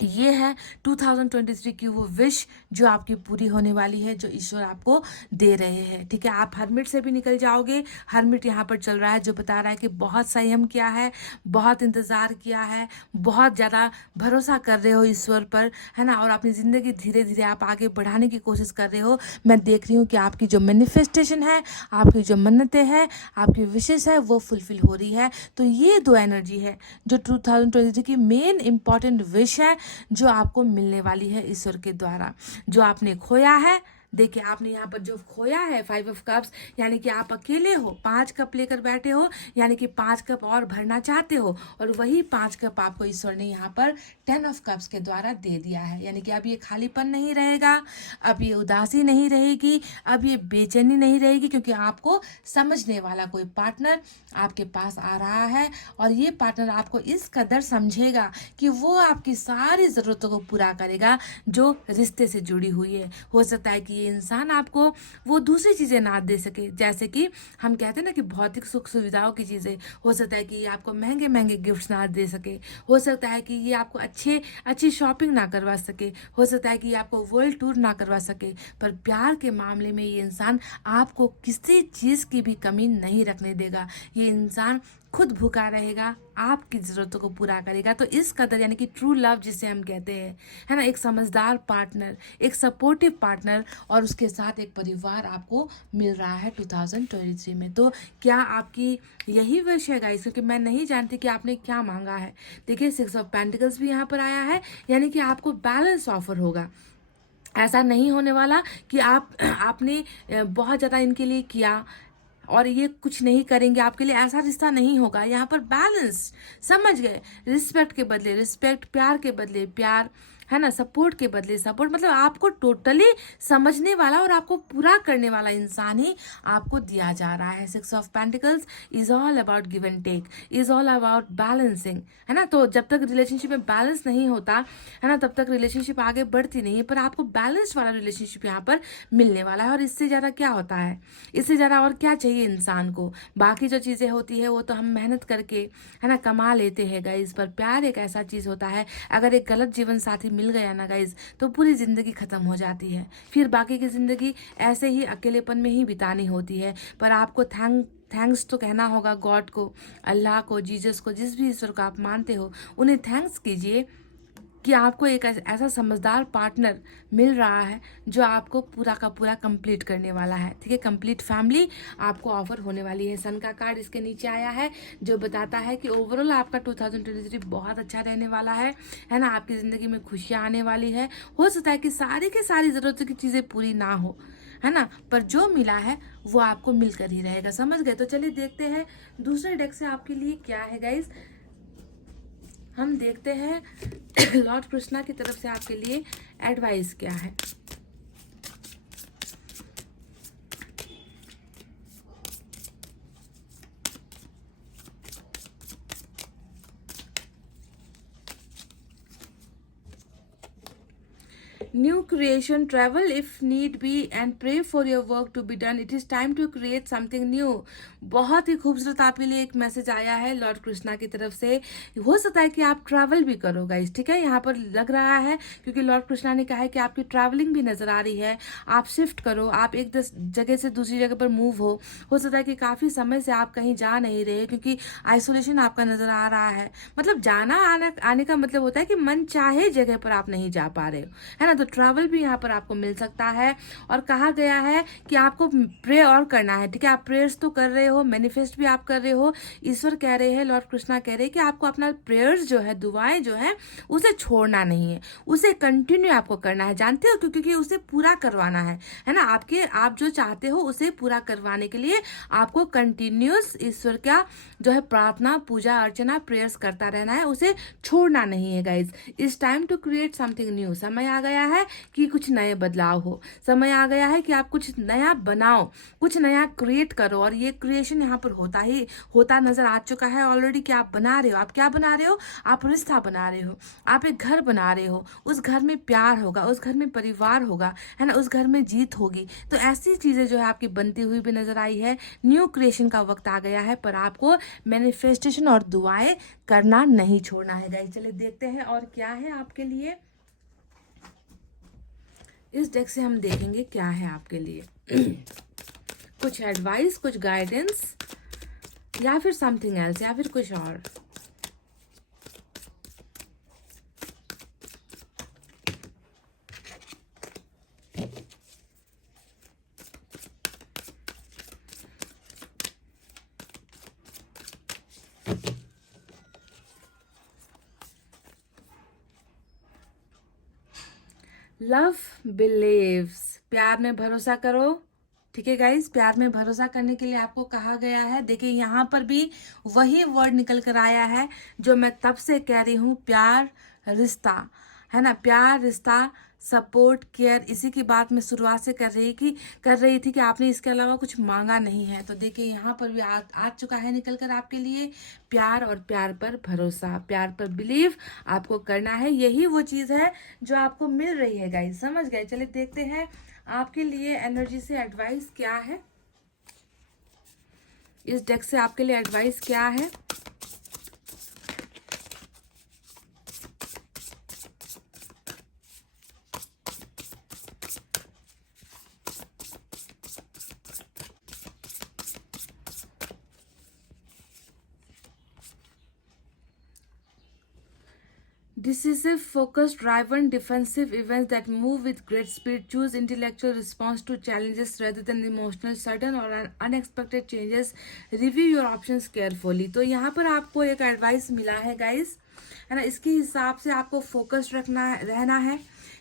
ये है 2023 की वो विश जो आपकी पूरी होने वाली है, जो ईश्वर आपको दे रहे हैं, ठीक है। आप हरमिट से भी निकल जाओगे। हरमिट यहाँ पर चल रहा है जो बता रहा है कि बहुत संयम किया है, बहुत इंतज़ार किया है, बहुत ज़्यादा भरोसा कर रहे हो ईश्वर पर, है ना, और अपनी ज़िंदगी धीरे धीरे आप आगे बढ़ाने की कोशिश कर रहे हो। मैं देख रही हूँ कि आपकी जो मैनिफेस्टेशन है, आपकी जो मन्नतें हैं, आपकी विशेष है वो फुलफिल हो रही है। तो ये दो एनर्जी है जो 2023 की मेन इंपॉर्टेंट विश है जो आपको मिलने वाली है ईश्वर के द्वारा। जो आपने खोया है, देखिए आपने यहाँ पर जो खोया है 5 ऑफ कप्स, यानी कि आप अकेले हो, 5 कप लेकर बैठे हो, यानी कि 5 कप और भरना चाहते हो, और वही 5 कप आपको ईश्वर ने यहाँ पर 10 ऑफ कप्स के द्वारा दे दिया है। यानी कि अब ये खालीपन नहीं रहेगा, अब ये उदासी नहीं रहेगी, अब ये बेचैनी नहीं रहेगी, क्योंकि आपको समझने वाला कोई पार्टनर आपके पास आ रहा है। और ये पार्टनर आपको इस कदर समझेगा कि वो आपकी सारी ज़रूरतों को पूरा करेगा जो रिश्ते से जुड़ी हुई है। हो सकता है कि ये इंसान आपको वो दूसरी चीज़ें ना दे सके, जैसे कि हम कहते हैं ना कि भौतिक सुख सुविधाओं की चीज़ें। हो सकता है कि ये आपको महंगे महंगे गिफ्ट्स ना दे सके, हो सकता है कि ये आपको अच्छी शॉपिंग ना करवा सके, हो सकता है कि ये आपको वर्ल्ड टूर ना करवा सके। पर प्यार के मामले में ये इंसान आपको किसी चीज़ की भी कमी नहीं रखने देगा। ये इंसान खुद भूखा रहेगा, आपकी ज़रूरतों को पूरा करेगा। तो इस कदर, यानी कि ट्रू लव जिसे हम कहते हैं, है ना, एक समझदार पार्टनर, एक सपोर्टिव पार्टनर, और उसके साथ एक परिवार आपको मिल रहा है 2023 में। तो क्या आपकी यही विश है गाइस? क्योंकि मैं नहीं जानती कि आपने क्या मांगा है। देखिए 6 ऑफ पेंटिकल्स भी यहाँ पर आया है, यानी कि आपको बैलेंस ऑफर होगा। ऐसा नहीं होने वाला कि आपने बहुत ज़्यादा इनके लिए किया और ये कुछ नहीं करेंगे आपके लिए, ऐसा रिश्ता नहीं होगा। यहाँ पर बैलेंस, समझ गए, रिस्पेक्ट के बदले रिस्पेक्ट, प्यार के बदले प्यार, है ना, सपोर्ट के बदले सपोर्ट, मतलब आपको टोटली समझने वाला और आपको पूरा करने वाला इंसान ही आपको दिया जा रहा है। 6 of pentacles is all about give and take, is all about balancing, है ना। तो जब तक रिलेशनशिप में बैलेंस नहीं होता है ना, तब तक रिलेशनशिप आगे बढ़ती नहीं है। पर आपको बैलेंस वाला रिलेशनशिप यहाँ पर मिलने वाला है। और इससे ज़्यादा क्या होता है, इससे ज़्यादा और क्या चाहिए इंसान को? बाकी जो चीज़ें होती है वो तो हम मेहनत करके, है ना, कमा लेते हैं गाइज। पर प्यार एक ऐसा चीज़ होता है, अगर एक गलत जीवन साथी मिल गया ना गाइज, तो पूरी ज़िंदगी ख़त्म हो जाती है। फिर बाकी की ज़िंदगी ऐसे ही अकेलेपन में ही बितानी होती है। पर आपको थैंक्स तो कहना होगा गॉड को, अल्लाह को, जीसस को, जिस भी ईश्वर को आप मानते हो, उन्हें थैंक्स कीजिए कि आपको एक ऐसा समझदार पार्टनर मिल रहा है जो आपको पूरा का पूरा कंप्लीट करने वाला है, ठीक है। कंप्लीट फैमिली आपको ऑफर होने वाली है। सन का कार्ड इसके नीचे आया है जो बताता है कि ओवरऑल आपका 2023 बहुत अच्छा रहने वाला है ना। आपकी ज़िंदगी में खुशियाँ आने वाली है। हो सकता है कि सारी की सारी ज़रूरतों की चीज़ें पूरी ना हो, है ना, पर जो मिला है वो आपको मिलकर ही रहेगा, समझ गए। तो चलिए देखते हैं दूसरे डेक से आपके लिए क्या है गाइज। हम देखते हैं लॉर्ड कृष्णा की तरफ से आपके लिए एडवाइस क्या है। New creation, travel if need be and pray for your work to be done. It is time to create something new. बहुत ही खूबसूरत आपके लिए एक मैसेज आया है लॉर्ड कृष्णा की तरफ से। हो सकता है कि आप ट्रैवल भी करो गाइस, ठीक है, यहाँ पर लग रहा है क्योंकि लॉर्ड कृष्णा ने कहा है कि आपकी ट्रैवलिंग भी नजर आ रही है। आप शिफ्ट करो, आप एक जगह से दूसरी जगह पर मूव हो सकता है कि काफी समय से आप कहीं जा नहीं रहे क्योंकि आइसोलेशन आपका नजर आ रहा है। मतलब जाना आने का मतलब होता है कि मन चाहे जगह पर आप नहीं जा पा रहे हो, है ना। तो ट्रैवल भी यहाँ पर आपको मिल सकता है और कहा गया है कि आपको प्रे और करना है, ठीक है। आप प्रेयर्स तो कर रहे हो, मैनिफेस्ट भी आप कर रहे हो। ईश्वर कह रहे हैं, लॉर्ड कृष्णा कह रहे हैं कि आपको अपना प्रेयर्स जो है, दुआएं जो है, उसे छोड़ना नहीं है, उसे कंटिन्यू आपको करना है। जानते हो क्यों? क्योंकि उसे पूरा करवाना है ना। आप जो चाहते हो उसे पूरा करवाने के लिए आपको कंटिन्यूस ईश्वर का जो है प्रार्थना, पूजा अर्चना, प्रेयर्स करता रहना है, उसे छोड़ना नहीं है guys. It's time to create something new. समय आ गया है कि कुछ नए बदलाव हो, समय आ गया है कि आप कुछ नया बनाओ, कुछ नया क्रिएट करो। और ये क्रिएशन यहाँ पर होता नजर आ चुका है ऑलरेडी कि आप बना रहे हो। आप क्या बना रहे हो? आप रिश्ता बना रहे हो, आप एक घर बना रहे हो। उस घर में प्यार होगा, उस घर में परिवार होगा, है ना, उस घर में जीत होगी। तो ऐसी चीजें जो है आपकी बनती हुई भी नजर आई है। न्यू क्रिएशन का वक्त आ गया है, पर आपको मैनिफेस्टेशन और दुआएं करना नहीं छोड़ना है गाइस। चलिए देखते हैं और क्या है आपके लिए। इस डेक से हम देखेंगे क्या है आपके लिए। कुछ एडवाइस, कुछ गाइडेंस, या फिर समथिंग एल्स, या फिर कुछ और। लव बिलीव्स, प्यार में भरोसा करो, ठीक है गाइस। प्यार में भरोसा करने के लिए आपको कहा गया है। देखिए यहाँ पर भी वही वर्ड निकल कर आया है जो मैं तब से कह रही हूँ, प्यार, रिश्ता, है ना। प्यार, रिश्ता, सपोर्ट, केयर, इसी की बात मैं शुरुआत से कर रही थी कि आपने इसके अलावा कुछ मांगा नहीं है। तो देखिए यहाँ पर भी आ चुका है निकल कर आपके लिए प्यार, और प्यार पर भरोसा, प्यार पर बिलीव आपको करना है। यही वो चीज है जो आपको मिल रही है गाइस, समझ गए। चलिए देखते हैं आपके लिए एनर्जी से एडवाइस क्या है। इस डेक से आपके लिए एडवाइस क्या है। Decisive, focused, driven, defensive events that move with great speed. Choose intellectual response to challenges rather than emotional, sudden or unexpected changes. Review your options carefully. तो यहाँ पर आपको एक एडवाइस मिला है गाइस, है ना। इसके हिसाब से आपको फोकस्ड रहना है,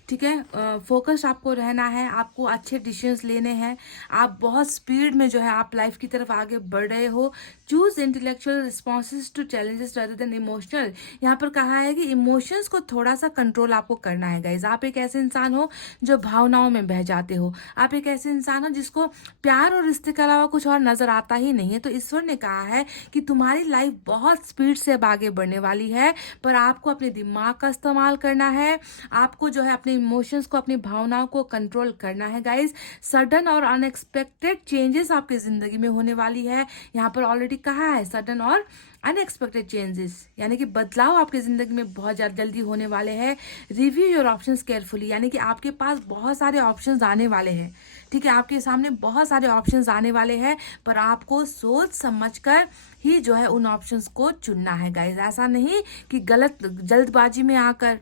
ठीक है। फोकस आपको रहना है, आपको अच्छे डिसीजंस लेने हैं। आप बहुत स्पीड में जो है आप लाइफ की तरफ आगे बढ़ रहे हो। Choose intellectual responses to challenges rather than emotional. यहाँ पर कहा है कि इमोशंस को थोड़ा सा कंट्रोल आपको करना है गाइज। आप एक ऐसे इंसान हो जो भावनाओं में बह जाते हो, आप एक ऐसे इंसान हो जिसको प्यार और रिश्ते के अलावा कुछ और नजर आता ही नहीं है। तो ईश्वर ने कहा है कि तुम्हारी लाइफ बहुत स्पीड से अब आगे बढ़ने वाली है, पर आपको अपने दिमाग का इस्तेमाल करना है, आपको जो है अपने इमोशंस को, अपनी भावनाओं को कंट्रोल करना है गाइज। सडन और अनएक्सपेक्टेड चेंजेस आपकी जिंदगी में होने वाली है। यहाँ पर ऑलरेडी कहा है सडन और अनएक्सपेक्टेड चेंजेस, यानी कि बदलाव आपकी जिंदगी में बहुत ज्यादा जल्दी होने वाले हैं। रिव्यू योर ऑप्शंस केयरफुली, यानी कि आपके पास बहुत सारे ऑप्शंस आने वाले हैं, ठीक है। आपके सामने बहुत सारे ऑप्शंस आने वाले हैं, पर आपको सोच समझकर ही जो है उन ऑप्शंस को चुनना है गाइज। ऐसा नहीं कि गलत जल्दबाजी में आकर,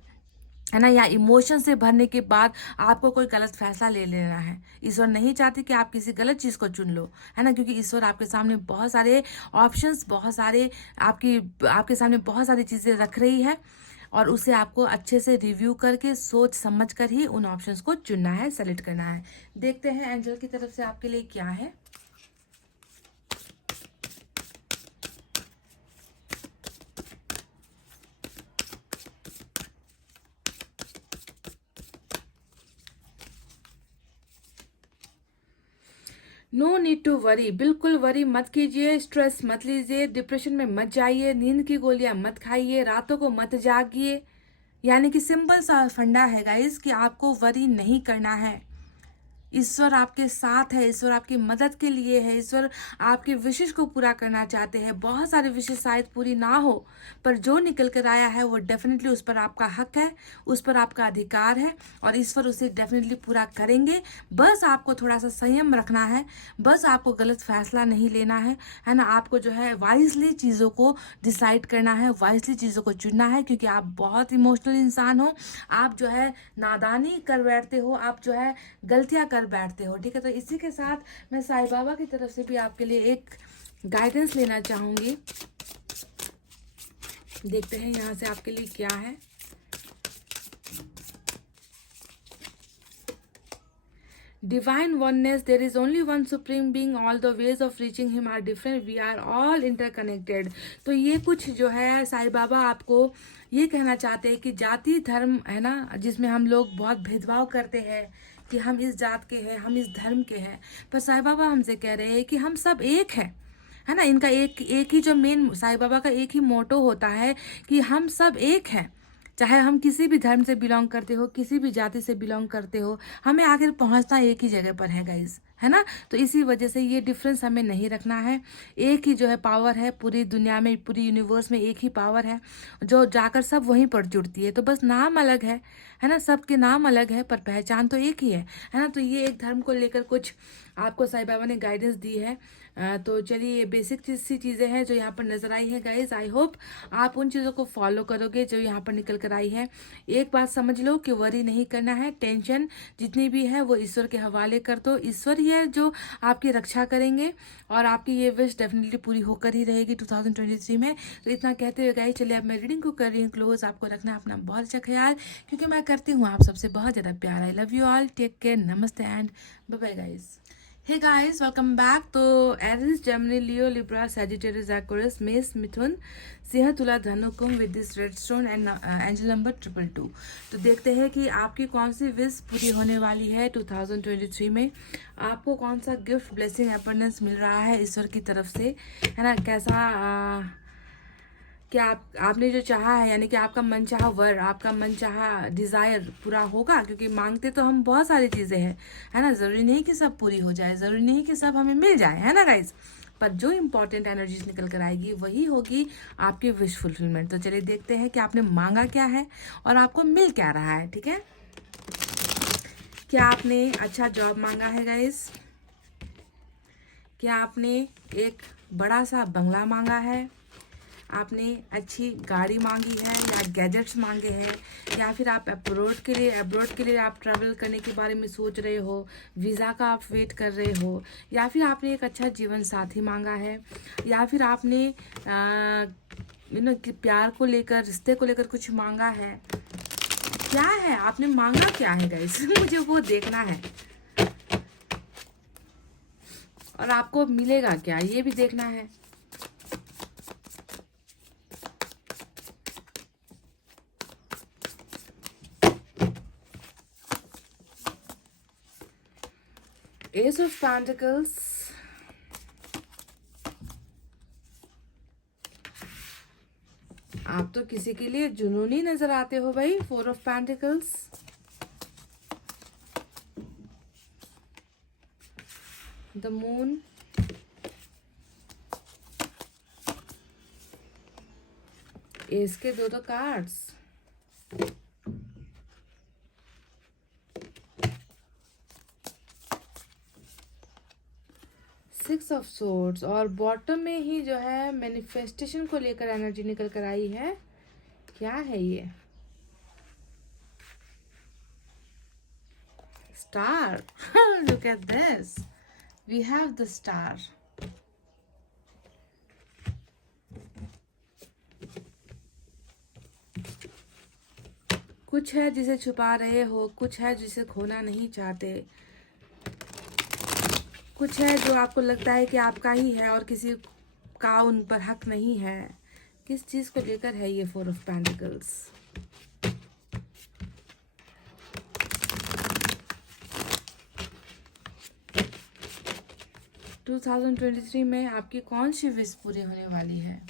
है ना, या इमोशन से भरने के बाद आपको कोई गलत फैसला ले लेना है। ईश्वर नहीं चाहते कि आप किसी गलत चीज को चुन लो, है ना, क्योंकि ईश्वर आपके सामने बहुत सारे ऑप्शंस, बहुत सारे आपके सामने बहुत सारी चीजें रख रही है, और उसे आपको अच्छे से रिव्यू करके सोच समझ कर ही उन ऑप्शंस को चुनना है, सेलेक्ट करना है। देखते हैं एंजल की तरफ से आपके लिए क्या है। नो नीड टू वरी, बिल्कुल वरी मत कीजिए, स्ट्रेस मत लीजिए, डिप्रेशन में मत जाइए, नींद की गोलियां मत खाइए, रातों को मत जागिए, यानी कि सिंपल सा फंडा है गाइस कि आपको वरी नहीं करना है। ईश्वर आपके साथ है, ईश्वर आपकी मदद के लिए है, ईश्वर आपके विशेष को पूरा करना चाहते हैं। बहुत सारे विशेष शायद पूरी ना हो, पर जो निकल कर आया है वो डेफिनेटली उस पर आपका हक है, उस पर आपका अधिकार है और ईश्वर उसे डेफिनेटली पूरा करेंगे। बस आपको थोड़ा सा संयम रखना है, बस आपको गलत फैसला नहीं लेना है ना। आपको जो है वाइजली चीज़ों को डिसाइड करना है, वाइजली चीज़ों को चुनना है, क्योंकि आप बहुत इमोशनल इंसान हो। आप जो है नादानी कर बैठते हो, आप जो है गलतियां कर बैठते हो, ठीक है। तो इसी के साथ मैं साईं बाबा की तरफ से भी आपके लिए एक गाइडेंस लेना चाहूंगी। देखते हैं यहाँ से आपके लिए क्या है। Divine oneness, there is only one supreme being, all the ways of reaching him are different, we are all interconnected। तो ये कुछ जो है साईं बाबा आपको ये कहना चाहते हैं कि जाति धर्म है ना, जिसमें हम लोग बहुत भेदभाव करते हैं कि हम इस जात के हैं, हम इस धर्म के हैं, पर साईं बाबा हमसे कह रहे हैं कि हम सब एक हैं, है ना। इनका एक ही जो मेन साईं बाबा का एक ही मोटो होता है कि हम सब एक हैं। चाहे हम किसी भी धर्म से बिलोंग करते हो, किसी भी जाति से बिलोंग करते हो, हमें आखिर पहुंचना एक ही जगह पर है गाइस, है ना। तो इसी वजह से ये डिफरेंस हमें नहीं रखना है। एक ही जो है पावर है पूरी दुनिया में, पूरी यूनिवर्स में एक ही पावर है जो जाकर सब वहीं पर जुड़ती है। तो बस नाम अलग है ना, सबके नाम अलग है पर पहचान तो एक ही है ना। तो ये एक धर्म को लेकर कुछ आपको साईं बाबा ने गाइडेंस दी है। तो चलिए, ये बेसिक सी चीज़ें हैं जो यहाँ पर नजर आई है गाइज। आई होप आप उन चीज़ों को फॉलो करोगे जो यहाँ पर निकल कर आई है। एक बात समझ लो कि वरी नहीं करना है, टेंशन जितनी भी है वो ईश्वर के हवाले कर दो। ईश्वर ही है जो आपकी रक्षा करेंगे और आपकी ये विश डेफिनेटली पूरी होकर ही रहेगी 2023 में। तो इतना कहते हुए गाइज चलिए अब मैं रीडिंग को कर रही हूँ क्लोज। आपको रखना अपना बहुत अच्छा ख्याल, क्योंकि मैं करती हूँ आप सबसे बहुत ज़्यादा प्यार। I love you all, take care, नमस्ते and bye bye guys. Hey guys, welcome back। तो Aries, Gemini, Leo, Libra, Sagittarius, Aquarius, Mesh, Mithun, Singh, Tula, Dhanu, Kumbh with this red stone and angel number 222। तो देखते हैं कि आपकी कौन सी विश पूरी होने वाली है 2023 में। आपको कौन सा गिफ्ट, ब्लेसिंग, अबंडेंस मिल रहा है ईश्वर की तरफ से, है ना। कैसा क्या आपने जो चाहा है, यानी कि आपका मनचाहा वर, आपका मनचाहा डिज़ायर पूरा होगा, क्योंकि मांगते तो हम बहुत सारी चीज़ें हैं, है ना। ज़रूरी नहीं कि सब पूरी हो जाए, ज़रूरी नहीं कि सब हमें मिल जाए, है ना गाइज। पर जो इम्पोर्टेंट एनर्जीज निकल कर आएगी वही होगी आपकी विश फुलफिलमेंट। तो चलिए देखते हैं कि आपने मांगा क्या है और आपको मिल क्या रहा है, ठीक है। क्या आपने अच्छा जॉब मांगा है गाइज? क्या आपने एक बड़ा सा बंगला मांगा है? आपने अच्छी गाड़ी मांगी है या गैजेट्स मांगे हैं, या फिर आप अब्रॉड के लिए आप ट्रैवल करने के बारे में सोच रहे हो, वीज़ा का आप वेट कर रहे हो, या फिर आपने एक अच्छा जीवन साथी मांगा है, या फिर आपने प्यार को लेकर, रिश्ते को लेकर कुछ मांगा है। क्या है आपने मांगा, क्या है गाइस? मुझे वो देखना है और आपको मिलेगा क्या ये भी देखना है। Ace of Pentacles, आप तो किसी के लिए जुनूनी नजर आते हो भाई। 4 of Pentacles, the Moon, S के दो कार्ड्स, सिक्स ऑफ सोर्ड्स, और बॉटम में ही जो है मैनिफेस्टेशन को लेकर एनर्जी निकल कर आई है। क्या है ये? Star. Look at this, we have the star. कुछ है जिसे छुपा रहे हो, कुछ है जिसे खोना नहीं चाहते, कुछ है जो आपको लगता है कि आपका ही है और किसी का उन पर हक नहीं है। किस चीज को लेकर है ये 4 ऑफ पेंटिकल्स? टू 2023 में आपकी कौन सी विश पूरी होने वाली है?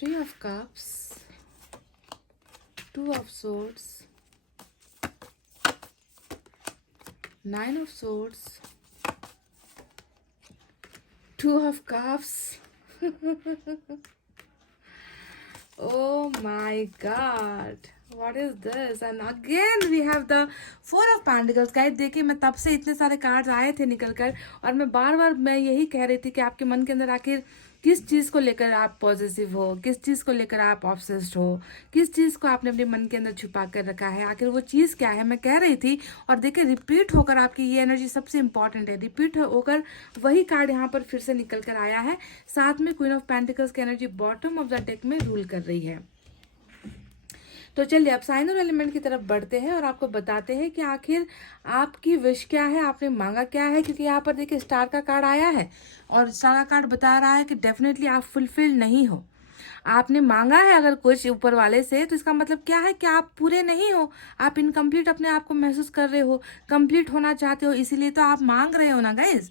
3 of cups, 2 of swords, 9 of swords, 2 of cups. Oh my god, what is this? And again we have the 4 of Pentacles. Guys देखिए, मैं तब से इतने सारे कार्ड्स आए थे निकल कर, और मैं बार बार मैं यही कह रही थी कि आपके मन के अंदर आखिर किस चीज़ को लेकर आप पॉजिटिव हो, किस चीज़ को लेकर आप ऑब्सेस्ड हो, किस चीज़ को आपने अपने मन के अंदर छुपा कर रखा है, आखिर वो चीज़ क्या है, मैं कह रही थी। और देखिए रिपीट होकर आपकी ये एनर्जी सबसे इंपॉर्टेंट है, रिपीट होकर वही कार्ड यहाँ पर फिर से निकल कर आया है। साथ में क्वीन ऑफ पेंटिकल्स की energy bottom of the deck में रूल कर रही है। तो चलिए अब साइन और एलिमेंट की तरफ बढ़ते हैं और आपको बताते हैं कि आखिर आपकी विश क्या है, आपने मांगा क्या है। क्योंकि यहाँ पर देखिए स्टार का कार्ड आया है और स्टार का कार्ड बता रहा है कि डेफिनेटली आप फुलफिल नहीं हो। आपने मांगा है अगर कुछ ऊपर वाले से, तो इसका मतलब क्या है कि आप पूरे नहीं हो, आप इनकम्प्लीट अपने आप को महसूस कर रहे हो, कंप्लीट होना चाहते हो, इसीलिए तो आप मांग रहे हो ना गाइज।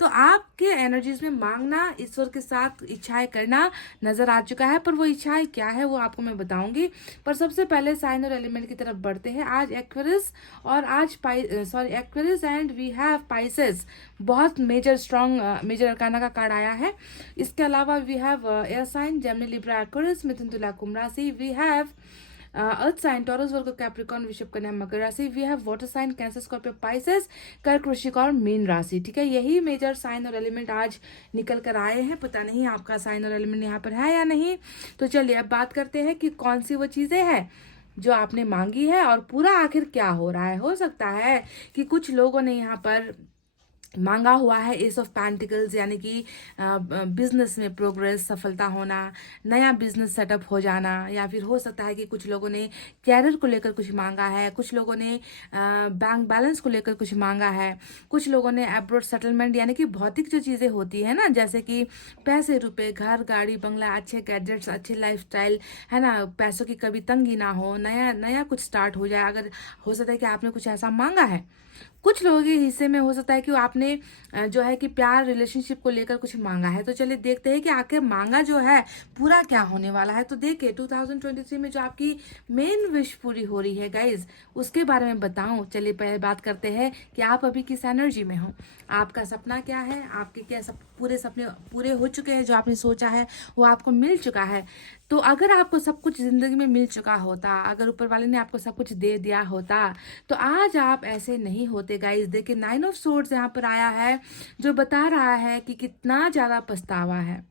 तो आपके एनर्जीज में मांगना, ईश्वर के साथ इच्छाएं करना नजर आ चुका है, पर वो इच्छाएं क्या है वो आपको मैं बताऊंगी। पर सबसे पहले साइन और एलिमेंट की तरफ बढ़ते हैं। आज एक्वेरियस और आज Aquarius and we have Pisces, बहुत मेजर स्ट्रॉन्ग मेजर अरकाना का कार्ड आया है। इसके अलावा we have air sign Gemini Libra Aquarius Mithun Tula Kumbh राशि, we have earth sign Taurus Virgo Capricorn वृषभ कन्या मकर राशि, we have water sign cancer Scorpio Pisces कर्क वृश्चिक और मीन राशि। ठीक है, यही मेजर साइन और एलिमेंट आज निकल कर आए हैं। पता नहीं आपका साइन और एलिमेंट यहाँ पर है या नहीं। तो चलिए अब बात करते हैं कि कौन सी वो चीज़ें हैं जो आपने मांगी है और पूरा आखिर क्या हो रहा है। हो सकता है कि कुछ लोगों ने यहाँ पर मांगा हुआ है एस ऑफ पेंटिकल्स, यानी कि बिजनेस में प्रोग्रेस, सफलता होना, नया बिजनेस सेटअप हो जाना, या फिर हो सकता है कि कुछ लोगों ने कैरियर को लेकर कुछ मांगा है, कुछ लोगों ने बैंक बैलेंस को लेकर कुछ मांगा है, कुछ लोगों ने अब्रॉड सेटलमेंट, यानी कि भौतिक जो चीज़ें होती है ना, जैसे कि पैसे, रुपए, घर, गाड़ी, बंगला, अच्छे गैजेट्स, अच्छे लाइफस्टाइल, है ना, पैसों की कभी तंगी ना हो, नया नया कुछ स्टार्ट हो जाए। अगर हो सकता है कि आपने कुछ ऐसा मांगा है। कुछ लोगों के हिस्से में हो सकता है कि आपने जो है कि प्यार, रिलेशनशिप को लेकर कुछ मांगा है। तो चलिए देखते हैं कि आखिर मांगा जो है पूरा क्या होने वाला है। तो देखिए 2023 में जो आपकी मेन विश पूरी हो रही है गाइज, उसके बारे में बताऊं। चलिए पहले बात करते हैं कि आप अभी किस एनर्जी में हो, आपका सपना क्या है, आपके क्या पूरे सपने पूरे हो चुके हैं, जो आपने सोचा है वो आपको मिल चुका है। तो अगर आपको सब कुछ जिंदगी में मिल चुका होता, अगर ऊपर वाले ने आपको सब कुछ दे दिया होता, तो आज आप ऐसे नहीं होते गाइज। देखिए 9 ऑफ सोर्ड्स यहाँ पर आया है, जो बता रहा है कि कितना ज़्यादा पछतावा है।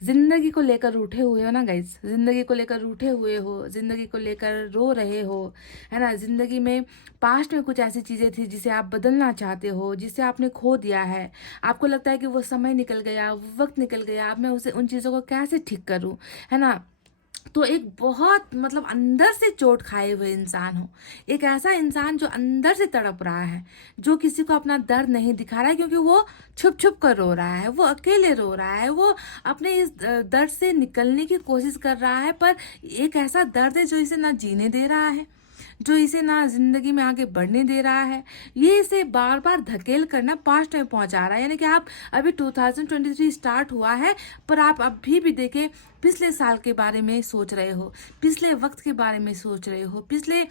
जिंदगी को लेकर रूठे हुए हो ना गाइज, जिंदगी को लेकर रूठे हुए हो, जिंदगी को लेकर रो रहे हो, है ना। जिंदगी में पास्ट में कुछ ऐसी चीज़ें थी जिसे आप बदलना चाहते हो, जिसे आपने खो दिया है। आपको लगता है कि वो समय निकल गया, वो वक्त निकल गया, अब मैं उसे उन चीज़ों को कैसे ठीक करूँ, है ना। तो एक बहुत मतलब अंदर से चोट खाए हुए इंसान हो, एक ऐसा इंसान जो अंदर से तड़प रहा है, जो किसी को अपना दर्द नहीं दिखा रहा है, क्योंकि वो छुप छुप कर रो रहा है, वो अकेले रो रहा है, वो अपने इस दर्द से निकलने की कोशिश कर रहा है। पर एक ऐसा दर्द है जो इसे ना जीने दे रहा है, जो इसे ना जिंदगी में आगे बढ़ने दे रहा है, ये इसे बार बार धकेल करना पास्ट में पहुंचा रहा है। यानी कि आप अभी 2023 स्टार्ट हुआ है, पर आप अभी भी देखें पिछले साल के बारे में सोच रहे हो, पिछले वक्त के बारे में सोच रहे हो, पिछले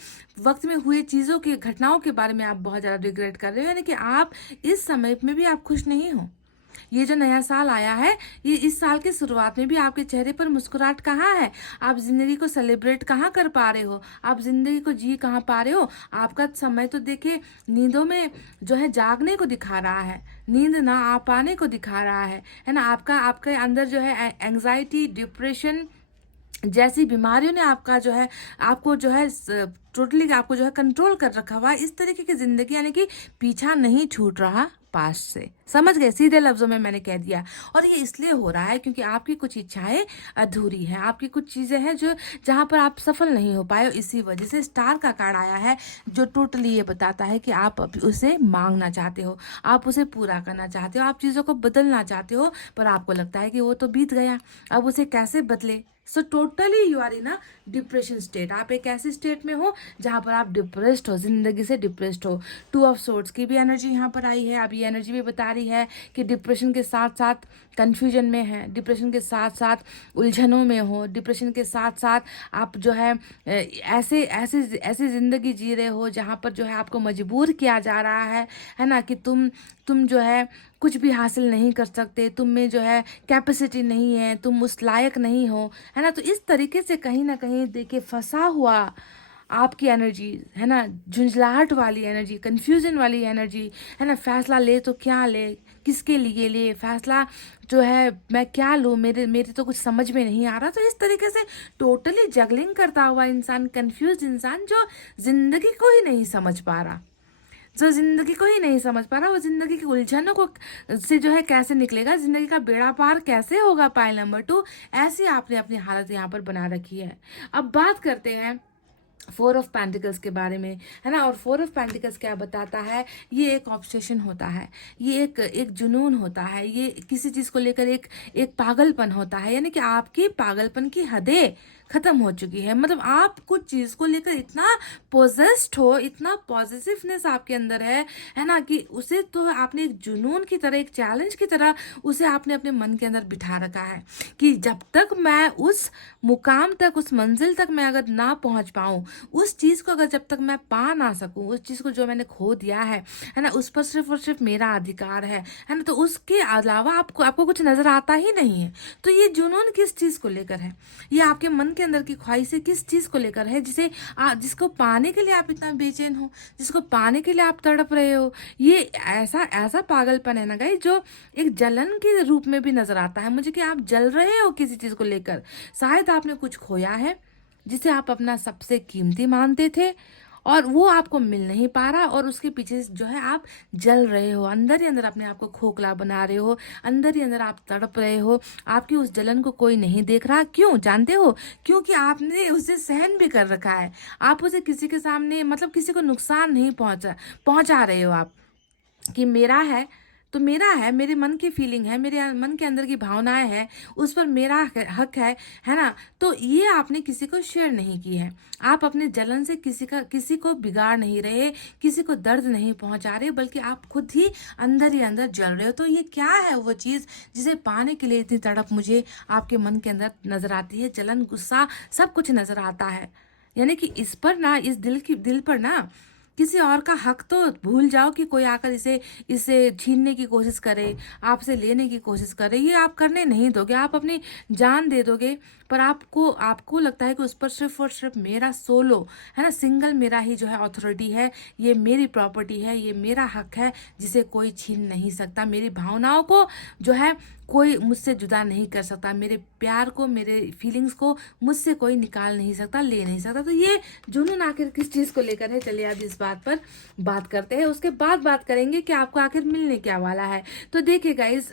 वक्त में हुए चीज़ों की घटनाओं के बारे में आप बहुत ज़्यादा रिग्रेट कर रहे हो। यानी कि आप इस समय में भी आप खुश नहीं हो। ये जो नया साल आया है, ये इस साल की शुरुआत में भी आपके चेहरे पर मुस्कुराहट कहाँ है? आप जिंदगी को सेलिब्रेट कहाँ कर पा रहे हो? आप जिंदगी को जी कहाँ पा रहे हो? आपका समय तो देखिए नींदों में जो है जागने को दिखा रहा है, नींद ना आ पाने को दिखा रहा है ना। आपके अंदर जो है एंग्जाइटी, डिप्रेशन जैसी बीमारियों ने आपका जो है आपको जो है टोटली आपको जो है कंट्रोल कर रखा हुआ है। इस तरीके की जिंदगी, यानी कि पीछा नहीं छूट रहा पास्ट से, समझ गए? सीधे लफ्जों में मैंने कह दिया। और ये इसलिए हो रहा है क्योंकि आपकी कुछ इच्छाएं अधूरी हैं, आपकी कुछ चीजें हैं जो जहां पर आप सफल नहीं हो पाए। इसी वजह से स्टार का कार्ड आया है, जो टोटली ये बताता है कि आप उसे मांगना चाहते हो, आप उसे पूरा करना चाहते हो, आप चीजों को बदलना चाहते हो, पर आपको लगता है कि वो तो बीत गया, अब उसे कैसे बदले। So totally you are in a depression state. आप एक ऐसे स्टेट में हो जहाँ पर आप डिप्रेस्ड हो, ज़िंदगी से डिप्रेस्ड हो। टू ऑफ सोर्ड्स की भी एनर्जी यहाँ पर आई है। अब ये एनर्जी भी बता रही है कि डिप्रेशन के साथ साथ कन्फ्यूजन में है, डिप्रेशन के साथ साथ उलझनों में हो, डिप्रेशन के साथ साथ आप जो है ऐसे ऐसे ऐसी ज़िंदगी जी रहे हो जहाँ पर जो है आपको मजबूर किया जा रहा है ना, कि तुम जो है कुछ भी हासिल नहीं कर सकते, तुम में जो है कैपेसिटी नहीं है, तुम उस लायक नहीं हो, है ना। तो इस तरीके से कहीं ना कहीं देखिए फंसा हुआ आपकी एनर्जी है ना, झुंझलाहट वाली एनर्जी, कन्फ्यूजन वाली एनर्जी है ना। फैसला ले तो क्या ले, किसके लिए ले फैसला, जो है मैं क्या लूँ, मेरे तो कुछ समझ में नहीं आ रहा। तो इस तरीके से टोटली जगलिंग करता हुआ इंसान, कंफ्यूज इंसान जो जिंदगी को ही नहीं समझ पा रहा, जो जिंदगी को ही नहीं समझ पा रहा, वो जिंदगी की उलझनों को से जो है कैसे निकलेगा, जिंदगी का बेड़ा पार कैसे होगा, पाइल नंबर 2। ऐसी आपने अपनी हालत यहाँ पर बना रखी है। अब बात करते हैं 4 ऑफ पेंटिकल्स के बारे में, है ना। और 4 ऑफ पेंटिकल्स क्या बताता है, ये एक ऑब्सेशन होता है, ये एक जुनून होता है, ये किसी चीज़ को लेकर एक पागलपन होता है, यानी कि आपकी पागलपन की हदें खत्म हो चुकी है। मतलब आप कुछ चीज़ को लेकर इतना पोजेस्ड हो, इतना पॉजिटिवनेस आपके अंदर है ना, कि उसे तो आपने एक जुनून की तरह, एक चैलेंज की तरह उसे आपने अपने मन के अंदर बिठा रखा है कि जब तक मैं उस मुकाम तक, उस मंजिल तक मैं अगर ना पहुंच पाऊं, उस चीज़ को अगर जब तक मैं पा ना सकूं, उस चीज़ को जो मैंने खो दिया है ना, उस पर सिर्फ और सिर्फ मेरा अधिकार है ना। तो उसके अलावा आपको कुछ नजर आता ही नहीं है। तो ये जुनून किस चीज़ को लेकर है, ये आपके मन के अंदर की ख्वाहिशें किस चीज़ को लेकर है, जिसको पाने के लिए आप इतना बेचैन हो, जिसको पाने के लिए आप तड़प रहे हो। ये ऐसा ऐसा पागलपन है ना गाइस, जो एक जलन के रूप में भी नजर आता है मुझे, कि आप जल रहे हो किसी चीज़ को लेकर। शायद आपने कुछ खोया है जिसे आप अपना सबसे कीमती मानते थे, और वो आपको मिल नहीं पा रहा, और उसके पीछे जो है आप जल रहे हो, अंदर ही अंदर अपने आप को खोखला बना रहे हो, अंदर ही अंदर आप तड़प रहे हो। आपकी उस जलन को कोई नहीं देख रहा, क्यों जानते हो? क्योंकि आपने उसे सहन भी कर रखा है। आप उसे किसी के सामने, मतलब किसी को नुकसान नहीं पहुंचा रहे हो आप, कि मेरा है तो मेरा है, मेरे मन की फीलिंग है, मेरे मन के अंदर की भावनाएं हैं, उस पर मेरा हक है ना। तो ये आपने किसी को शेयर नहीं की है। आप अपने जलन से किसी को बिगाड़ नहीं रहे, किसी को दर्द नहीं पहुंचा रहे, बल्कि आप खुद ही अंदर जल रहे हो। तो ये क्या है वो चीज़ जिसे पाने के लिए इतनी तड़प मुझे आपके मन के अंदर नजर आती है? जलन, गुस्सा, सब कुछ नजर आता है। यानी कि इस पर ना, इस दिल पर ना, किसी और का हक तो भूल जाओ, कि कोई आकर इसे इसे छीनने की कोशिश करे, आपसे लेने की कोशिश करे, ये आप करने नहीं दोगे। आप अपनी जान दे दोगे, पर आपको लगता है कि उस पर सिर्फ और सिर्फ मेरा सोलो, है ना, सिंगल मेरा ही जो है अथॉरिटी है, ये मेरी प्रॉपर्टी है, ये मेरा हक है, जिसे कोई छीन नहीं सकता। मेरी भावनाओं को जो है कोई मुझसे जुदा नहीं कर सकता, मेरे प्यार को, मेरे फीलिंग्स को मुझसे कोई निकाल नहीं सकता, ले नहीं सकता। तो ये जुनून आखिर किस चीज़ को लेकर है? चलिए अब इस बात पर बात करते हैं, उसके बाद बात करेंगे कि आपको आखिर मिलने क्या वाला है। तो देखिए गाइस,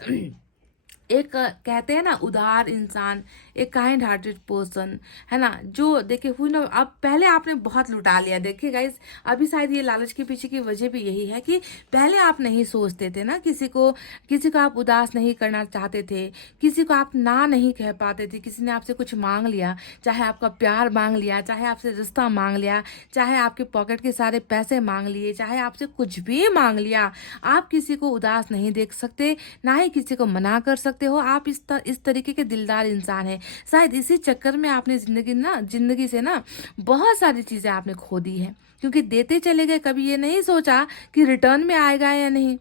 एक कहते हैं ना उदार इंसान, एक काइंड हार्टेड पर्सन, है ना, जो देखिए हुई ना, अब पहले आपने बहुत लुटा लिया। देखिए गाइस, अभी शायद ये लालच के पीछे की वजह भी यही है कि पहले आप नहीं सोचते थे ना, किसी को आप उदास नहीं करना चाहते थे, किसी को आप ना नहीं कह पाते थे। किसी ने आपसे कुछ मांग लिया, चाहे आपका प्यार मांग लिया, चाहे आपसे रिश्ता मांग लिया, चाहे आपके पॉकेट के सारे पैसे मांग लिए, चाहे आपसे कुछ भी मांग लिया, आप किसी को उदास नहीं देख सकते, ना ही किसी को मना कर सकते हो। आप इस तरीके के दिलदार इंसान हैं। शायद इसी चक्कर में आपने जिंदगी से ना बहुत सारी चीजें आपने खो दी है, क्योंकि देते चले गए, कभी ये नहीं सोचा कि रिटर्न में आएगा या नहीं,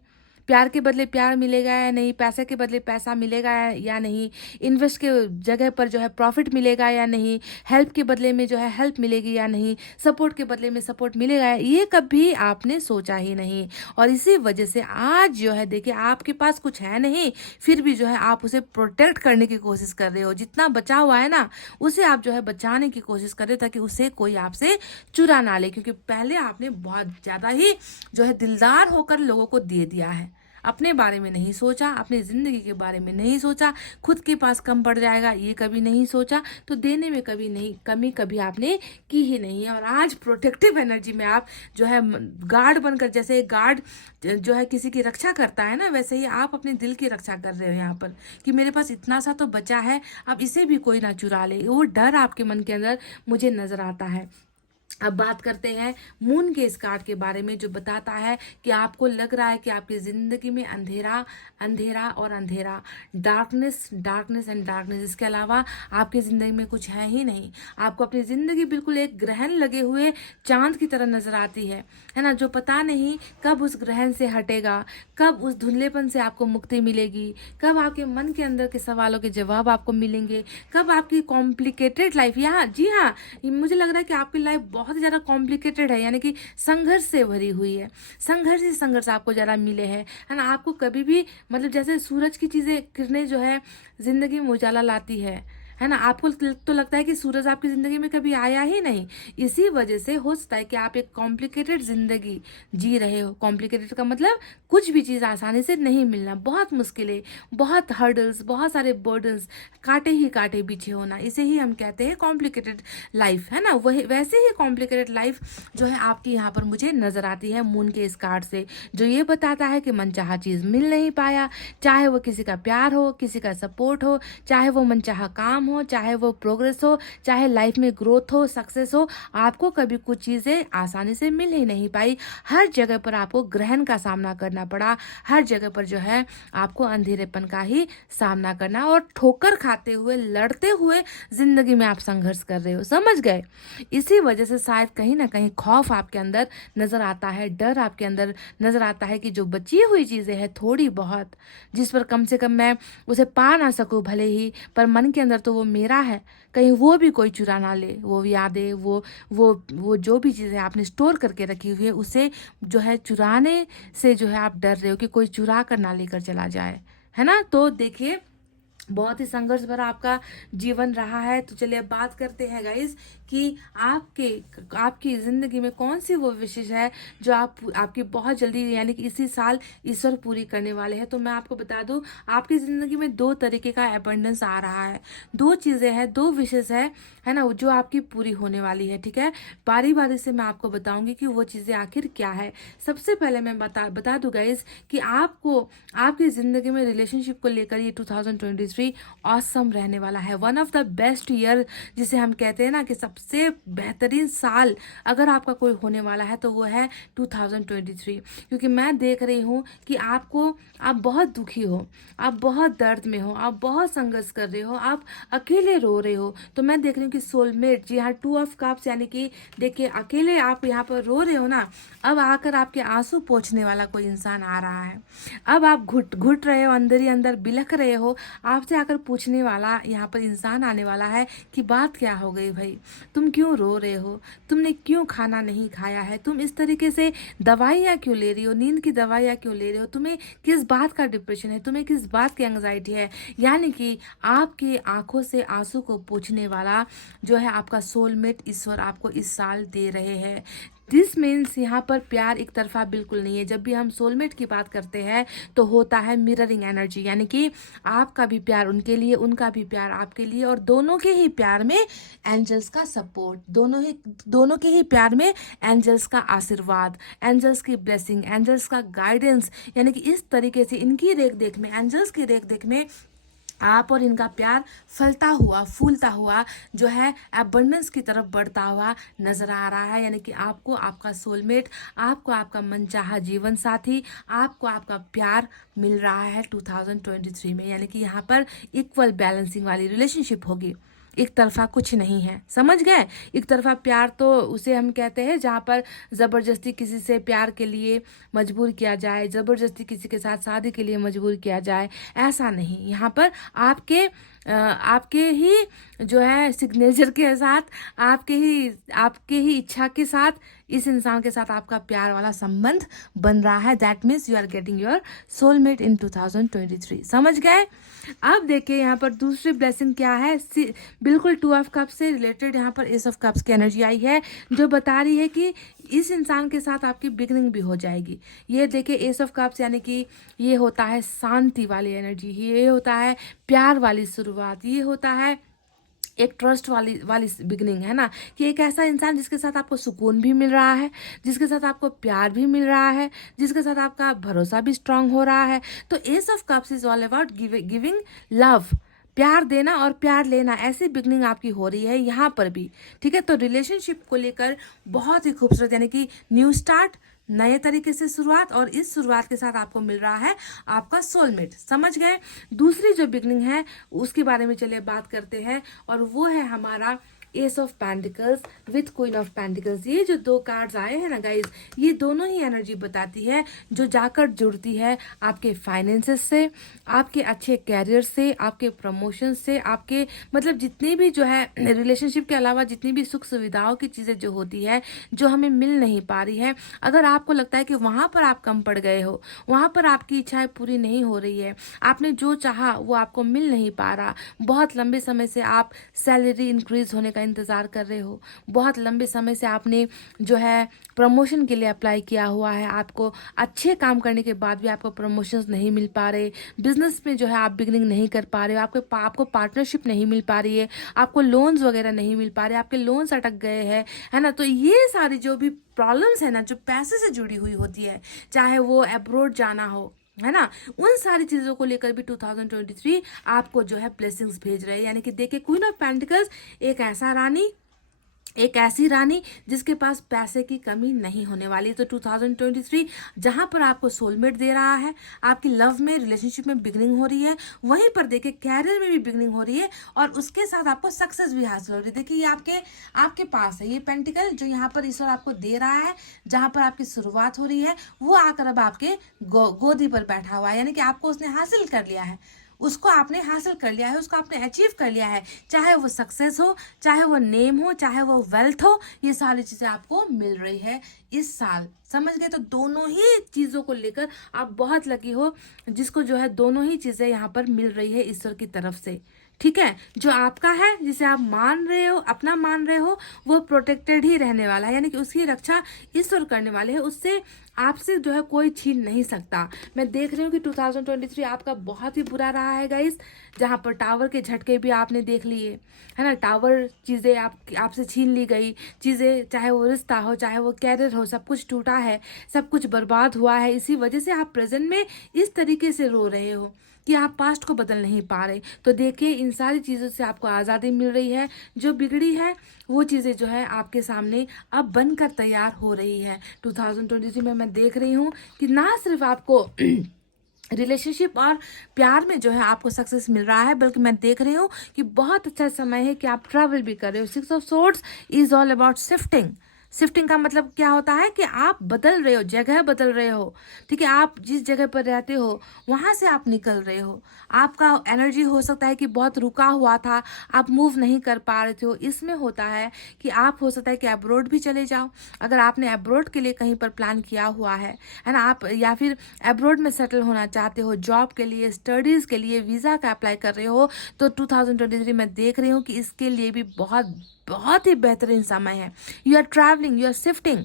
प्यार के बदले प्यार मिलेगा या नहीं, पैसे के बदले पैसा मिलेगा या नहीं, इन्वेस्ट के जगह पर जो है प्रॉफिट मिलेगा या नहीं, हेल्प के बदले में जो है हेल्प मिलेगी या नहीं, सपोर्ट के बदले में सपोर्ट मिलेगा, ये कभी आपने सोचा ही नहीं। और इसी वजह से आज जो है देखिए, आपके पास कुछ है नहीं, फिर भी जो है आप उसे प्रोटेक्ट करने की कोशिश कर रहे हो। जितना बचा हुआ है ना, उसे आप जो है बचाने की कोशिश कर रहे हो, ताकि उसे कोई आपसे चुरा ना ले, क्योंकि पहले आपने बहुत ज़्यादा ही जो है दिलदार होकर लोगों को दे दिया है। अपने बारे में नहीं सोचा, अपनी ज़िंदगी के बारे में नहीं सोचा, खुद के पास कम पड़ जाएगा ये कभी नहीं सोचा, तो देने में कमी कभी आपने की ही नहीं है। और आज प्रोटेक्टिव एनर्जी में आप जो है गार्ड बनकर, जैसे एक गार्ड जो है किसी की रक्षा करता है ना, वैसे ही आप अपने दिल की रक्षा कर रहे हो यहाँ पर, कि मेरे पास इतना सा तो बचा है, अब इसे भी कोई ना चुरा ले। वो डर आपके मन के अंदर मुझे नजर आता है। अब बात करते हैं मून के इस कार्ड के बारे में, जो बताता है कि आपको लग रहा है कि आपकी ज़िंदगी में अंधेरा अंधेरा और अंधेरा, डार्कनेस डार्कनेस एंड डार्कनेस, इसके अलावा आपकी ज़िंदगी में कुछ है ही नहीं। आपको अपनी ज़िंदगी बिल्कुल एक ग्रहण लगे हुए चांद की तरह नज़र आती है ना, जो पता नहीं कब उस ग्रहण से हटेगा, कब उस धुंधलेपन से आपको मुक्ति मिलेगी, कब आपके मन के अंदर के सवालों के जवाब आपको मिलेंगे, कब आपकी कॉम्प्लिकेटेड लाइफ, यहाँ जी हाँ, मुझे लग रहा है कि आपकी लाइफ बहुत ही ज़्यादा कॉम्प्लिकेटेड है, यानी कि संघर्ष से भरी हुई है, संघर्ष ही संघर्ष आपको ज़्यादा मिले हैं, है ना। आपको कभी भी मतलब जैसे सूरज की चीज़ें किरणें जो है ज़िंदगी में उजाला लाती है ना। आपको तो लगता है कि सूरज आपकी ज़िंदगी में कभी आया ही नहीं, इसी वजह से हो सकता है कि आप एक कॉम्प्लिकेटेड ज़िंदगी जी रहे हो। कॉम्प्लिकेटेड का मतलब कुछ भी चीज़ आसानी से नहीं मिलना, बहुत मुश्किलें, बहुत हर्डल्स, बहुत सारे बर्डन्स, कांटे ही कांटे पीछे होना, इसे ही हम कहते हैं कॉम्प्लिकेटेड लाइफ, है ना। वही वैसे ही कॉम्प्लिकेटेड लाइफ जो है आपकी यहाँ पर मुझे नज़र आती है मून के इस कार्ड से, जो ये बताता है कि मनचाहा चीज़ मिल नहीं पाया, चाहे वो किसी का प्यार हो, किसी का सपोर्ट हो, चाहे वो मनचाहा काम हो, चाहे वो प्रोग्रेस हो, चाहे लाइफ में ग्रोथ हो, सक्सेस हो, आपको कभी कुछ चीज़ें आसानी से मिल ही नहीं पाई। हर जगह पर आपको ग्रहण का सामना करना पड़ा, हर जगह पर जो है आपको अंधेरेपन का ही सामना करना, और ठोकर खाते हुए, लड़ते हुए जिंदगी में आप संघर्ष कर रहे हो, समझ गए। इसी वजह से शायद कहीं ना कहीं खौफ आपके अंदर नजर आता है, डर आपके अंदर नजर आता है कि जो बची हुई चीज़ें हैं थोड़ी बहुत, जिस पर कम से कम मैं उसे पा ना सकूं भले ही, पर मन के अंदर तो वो मेरा है, कहीं वो भी कोई चुरा ना ले, वो यादें, वो जो भी चीज़ें आपने स्टोर करके रखी हुई है, उसे जो है चुराने से जो है आप डर रहे हो कि कोई चुरा कर ना लेकर चला जाए, है ना। तो देखिए बहुत ही संघर्ष भरा आपका जीवन रहा है। तो चलिए अब बात करते हैं गाइस कि आपकी ज़िंदगी में कौन सी वो विशेष है जो आपकी बहुत जल्दी यानी कि इसी साल ईश्वर पूरी करने वाले हैं। तो मैं आपको बता दूं, आपकी ज़िंदगी में 2 तरीके का अबंडेंस आ रहा है, 2 चीज़ें हैं, 2 विशेष है ना, जो आपकी पूरी होने वाली है, ठीक है। बारी बारी से मैं आपको बताऊंगी कि वो चीज़ें आखिर क्या है। सबसे पहले मैं बता दूं गाइस कि आपको आपकी ज़िंदगी में रिलेशनशिप को लेकर ये 2023 ऑसम रहने वाला है, one of the best year, जिसे हम कहते हैं ना कि सबसे बेहतरीन साल अगर आपका कोई होने वाला है तो वो है 2023। क्योंकि मैं देख रही हूँ कि आप बहुत दुखी हो, आप बहुत दर्द में हो, आप बहुत संघर्ष कर रहे हो, आप अकेले रो रहे हो। तो मैं देख रही हूँ कि सोलमेट, जी हाँ, 2 ऑफ कप्स, यानी कि देखिए अकेले आप यहाँ पर रो रहे हो ना, अब आकर आपके आंसू पोंछने वाला कोई इंसान आ रहा है। अब आप घुट घुट रहे हो, अंदर ही अंदर बिलख रहे हो, आपसे आकर पूछने वाला यहाँ पर इंसान आने वाला है कि बात क्या हो गई भाई, तुम क्यों रो रहे हो, तुमने क्यों खाना नहीं खाया है, तुम इस तरीके से दवाइयाँ क्यों ले रही हो, नींद की दवाइयाँ क्यों ले रहे हो, तुम्हें किस बात का डिप्रेशन है, तुम्हें किस बात की एंग्जाइटी है। यानी कि आपकी आंखों से आंसू को पूछने वाला जो है आपका सोलमेट ईश्वर आपको इस साल दे रहे हैं। दिस मीन्स यहाँ पर प्यार एक तरफा बिल्कुल नहीं है। जब भी हम सोलमेट की बात करते हैं तो होता है मिररिंग एनर्जी, यानी कि आपका भी प्यार उनके लिए, उनका भी प्यार आपके लिए, और दोनों के ही प्यार में एंजल्स का सपोर्ट, दोनों के ही प्यार में एंजल्स का आशीर्वाद, एंजल्स की ब्लेसिंग, एंजल्स का गाइडेंस, यानी कि इस तरीके से इनकी रेख देख में, एंजल्स की रेख देख में आप और इनका प्यार फलता हुआ, फूलता हुआ जो है एबंडेंस की तरफ बढ़ता हुआ नजर आ रहा है। यानी कि आपको आपका सोलमेट, आपको आपका मनचाहा जीवन साथी, आपको आपका प्यार मिल रहा है 2023 में। यानी कि यहाँ पर इक्वल बैलेंसिंग वाली रिलेशनशिप होगी, एक तरफा कुछ नहीं है, समझ गए। एक तरफा प्यार तो उसे हम कहते हैं जहाँ पर ज़बरदस्ती किसी से प्यार के लिए मजबूर किया जाए, ज़बरदस्ती किसी के साथ शादी के लिए मजबूर किया जाए, ऐसा नहीं। यहाँ पर आपके ही जो है सिग्नेचर के साथ, आपके ही इच्छा के साथ इस इंसान के साथ आपका प्यार वाला संबंध बन रहा है। That means you are getting your soulmate in 2023, समझ गए। अब देखिए यहाँ पर दूसरी ब्लेसिंग क्या है, बिल्कुल 2 ऑफ कप्स से रिलेटेड यहाँ पर एस ऑफ कप्स की एनर्जी आई है, जो बता रही है कि इस इंसान के साथ आपकी बिगनिंग भी हो जाएगी। ये देखिए एस ऑफ कप्स यानी कि ये होता है शांति वाली एनर्जी, ये होता है प्यार वाली शुरुआत, ये होता है एक ट्रस्ट वाली बिगनिंग, है ना, कि एक ऐसा इंसान जिसके साथ आपको सुकून भी मिल रहा है, जिसके साथ आपको प्यार भी मिल रहा है, जिसके साथ आपका भरोसा भी स्ट्रांग हो रहा है। तो S of cups is all about giving love, प्यार देना और प्यार लेना, ऐसी बिगनिंग आपकी हो रही है यहाँ पर भी, ठीक है। तो रिलेशनशिप को लेकर बहुत ही खूबसूरत, यानी कि न्यू स्टार्ट, नए तरीके से शुरुआत, और इस शुरुआत के साथ आपको मिल रहा है आपका सोलमेट, समझ गए। दूसरी जो बिगनिंग है उसके बारे में चलिए बात करते हैं, और वो है हमारा S of pentacles with queen of pentacles. ये जो दो कार्ड्स आए हैं ना गाइज, ये दोनों ही एनर्जी बताती है जो जाकर जुड़ती है आपके फाइनेंसेस से, आपके अच्छे कैरियर से, आपके प्रमोशन से, आपके मतलब जितनी भी जो है रिलेशनशिप के अलावा जितनी भी सुख सुविधाओं की चीज़ें जो होती है, जो हमें मिल नहीं पा रही है, अगर आपको लगता है कि वहाँ पर आप कम पड़ गए हो, वहाँ पर आपकी इच्छाएं पूरी नहीं हो रही है, आपने जो चाहा वो आपको मिल नहीं पा रहा, बहुत लंबे समय से आप सैलरी इंक्रीज होने का इंतज़ार कर रहे हो, बहुत लंबे समय से आपने जो है प्रमोशन के लिए अप्लाई किया हुआ है, आपको अच्छे काम करने के बाद भी आपको प्रमोशंस नहीं मिल पा रहे, बिजनेस में जो है आप बिगनिंग नहीं कर पा रहे हो, आपको पार्टनरशिप नहीं मिल पा रही है, आपको लोन्स वगैरह नहीं मिल पा रहे, आपके लोन्स अटक गए हैं, है ना। तो ये सारी जो भी प्रॉब्लम्स है ना, जो पैसे से जुड़ी हुई होती है, चाहे वो अब्रॉड जाना हो, है ना, उन सारी चीज़ों को लेकर भी 2023 आपको जो है ब्लेसिंग्स भेज रहे हैं। यानी कि देखिए, क्वीन ऑफ पेंटिकल्स एक ऐसी रानी जिसके पास पैसे की कमी नहीं होने वाली। तो 2023 जहां पर आपको सोलमेट दे रहा है, आपकी लव में, रिलेशनशिप में बिगनिंग हो रही है, वहीं पर देखिए कैरियर में भी बिगनिंग हो रही है, और उसके साथ आपको सक्सेस भी हासिल हो रही है। देखिए ये आपके पास है ये पेंटिकल, जो यहाँ पर ईश्वर आपको दे रहा है, जहां पर आपकी शुरुआत हो रही है, वो आकर अब आपके गोदी पर बैठा हुआ है, यानी कि आपको उसने हासिल कर लिया है, उसको आपने हासिल कर लिया है, उसको आपने अचीव कर लिया है, चाहे वो सक्सेस हो, चाहे वो नेम हो, चाहे वो वेल्थ हो, ये सारी चीज़ें आपको मिल रही है इस साल, समझ गए। तो दोनों ही चीज़ों को लेकर आप बहुत लकी हो, जिसको जो है दोनों ही चीज़ें यहाँ पर मिल रही है ईश्वर की तरफ से, ठीक है। जो आपका है, जिसे आप मान रहे हो, अपना मान रहे हो, वो प्रोटेक्टेड ही रहने वाला है, यानी कि उसकी रक्षा ईश्वर करने वाले हैं, उससे आपसे जो है कोई छीन नहीं सकता। मैं देख रही हूँ कि 2023 आपका बहुत ही बुरा रहा है गाइस, जहाँ पर टावर के झटके भी आपने देख लिए, है ना, टावर चीज़ें आपसे छीन ली गई, चीज़ें, चाहे वो रिश्ता हो, चाहे वो कैरियर हो, सब कुछ टूटा है, सब कुछ बर्बाद हुआ है। इसी वजह से आप प्रेजेंट में इस तरीके से रो रहे हो कि आप पास्ट को बदल नहीं पा रहे। तो देखिए, इन सारी चीज़ों से आपको आज़ादी मिल रही है, जो बिगड़ी है वो चीज़ें जो है आपके सामने अब बनकर तैयार हो रही है। 2023 में मैं देख रही हूँ कि ना सिर्फ आपको रिलेशनशिप और प्यार में जो है आपको सक्सेस मिल रहा है, बल्कि मैं देख रही हूँ कि बहुत अच्छा समय है कि आप ट्रैवल भी कर रहे हो। 6 of swords is all about shifting. Shifting का मतलब क्या होता है कि आप बदल रहे हो, जगह बदल रहे हो, ठीक है। आप जिस जगह पर रहते हो वहाँ से आप निकल रहे हो, आपका एनर्जी हो सकता है कि बहुत रुका हुआ था, आप मूव नहीं कर पा रहे थे। इसमें होता है कि आप हो सकता है कि अब्रॉड भी चले जाओ, अगर आपने अब्रॉड के लिए कहीं पर प्लान किया हुआ है ना, आप या फिर अब्रॉड में सेटल होना चाहते हो, जॉब के लिए, स्टडीज़ के लिए वीज़ा का अप्लाई कर रहे हो, तो 2023 में देख रही हूँ कि इसके लिए भी बहुत बहुत ही बेहतरीन समय है। You are travelling, you are shifting,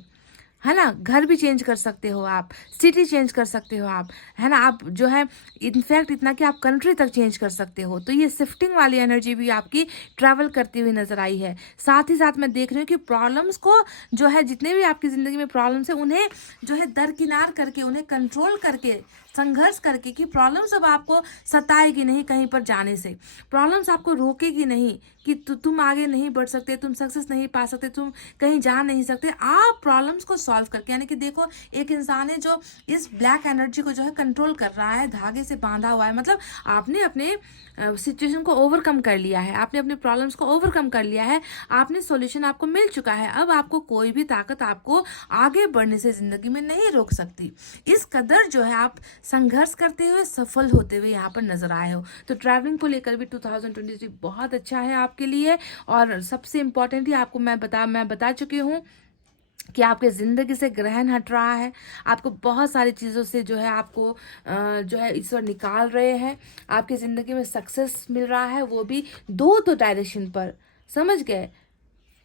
है ना, घर भी चेंज कर सकते हो आप, सिटी चेंज कर सकते हो आप, है ना, आप जो है इनफैक्ट इतना कि आप कंट्री तक चेंज कर सकते हो। तो ये शिफ्टिंग वाली एनर्जी भी आपकी ट्रैवल करती हुई नजर आई है। साथ ही साथ मैं देख रही हूँ कि प्रॉब्लम्स को जो है, जितने भी आपकी ज़िंदगी में प्रॉब्लम्स है, उन्हें जो है दरकिनार करके, उन्हें कंट्रोल करके, संघर्ष करके, कि प्रॉब्लम्स अब आपको सताएगी नहीं कहीं पर जाने से, प्रॉब्लम्स आपको रोकेगी नहीं कि तुम आगे नहीं बढ़ सकते, तुम सक्सेस नहीं पा सकते, तुम कहीं जा नहीं सकते। आप प्रॉब्लम्स को सॉल्व करके, यानी कि देखो, एक इंसान है जो इस ब्लैक एनर्जी को जो है कंट्रोल कर रहा है, धागे से बांधा हुआ है, मतलब आपने अपने सिचुएशन को ओवरकम कर लिया है, आपने अपने प्रॉब्लम्स को ओवरकम कर लिया है, आपने सॉल्यूशन आपको मिल चुका है। अब आपको कोई भी ताकत आपको आगे बढ़ने से जिंदगी में नहीं रोक सकती। इस कदर जो है आप संघर्ष करते हुए सफल होते हुए यहाँ पर नजर आए हो। तो ट्रैवलिंग को लेकर भी 2023 बहुत अच्छा है आपके लिए। और सबसे इम्पोर्टेंटली आपको मैं बता चुकी हूँ कि आपके ज़िंदगी से ग्रहण हट रहा है, आपको बहुत सारी चीज़ों से जो है आपको जो है ईश्वर निकाल रहे हैं, आपकी ज़िंदगी में सक्सेस मिल रहा है, वो भी दो डायरेक्शन पर, समझ गए,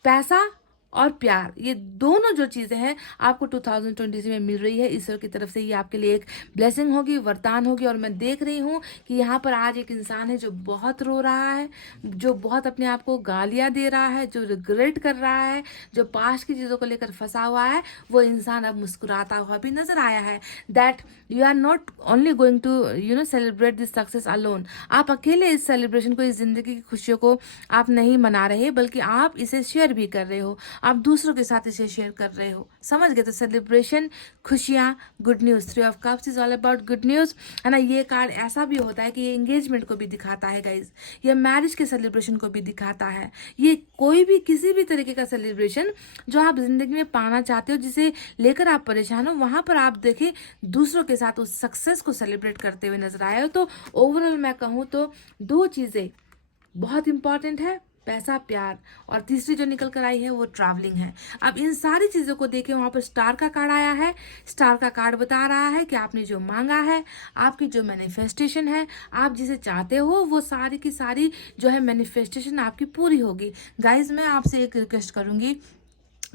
पैसा और प्यार, ये दोनों जो चीज़ें हैं आपको 2020 में मिल रही है। ईश्वर की तरफ से ये आपके लिए एक ब्लेसिंग होगी, वरदान होगी। और मैं देख रही हूँ कि यहाँ पर आज एक इंसान है जो बहुत रो रहा है, जो बहुत अपने आप को गालियाँ दे रहा है, जो रिग्रेट कर रहा है, जो पास्ट की चीज़ों को लेकर फंसा हुआ है। वो इंसान अब मुस्कुराता हुआ भी नजर आया है। That you are not only going to celebrate this success alone. आप अकेले इस सेलिब्रेशन को, इस जिंदगी की खुशियों को आप नहीं मना रहे, बल्कि आप इसे शेयर भी कर रहे हो, आप दूसरों के साथ इसे शेयर कर रहे हो। समझ गए? तो सेलिब्रेशन, खुशियाँ, good news. 3 of Cups is all about good news, है ना। ये कार्ड ऐसा भी होता है कि ये एंगेजमेंट को भी दिखाता है गाइज, ये मैरिज के सेलिब्रेशन को भी दिखाता है। ये कोई भी किसी भी तरीके का सेलिब्रेशन जो आप जिंदगी में पाना चाहते हो, जिसे लेकर आप परेशान हो, वहां पर आप देखें दूसरों के साथ उस सक्सेस को सेलिब्रेट करते हुए नजर आए हो। तो ओवरऑल मैं कहूँ तो दो चीजें बहुत इंपॉर्टेंट है, पैसा, प्यार, और तीसरी जो निकल कर आई है वो ट्रैवलिंग है। अब इन सारी चीजों को देखें, वहां पर स्टार का कार्ड आया है। स्टार का कार्ड बता रहा है कि आपने जो मांगा है, आपकी जो मैनिफेस्टेशन है, आप जिसे चाहते हो, वो सारी की सारी जो है मैनिफेस्टेशन आपकी पूरी होगी। गाइज मैं आपसे एक रिक्वेस्ट करूंगी,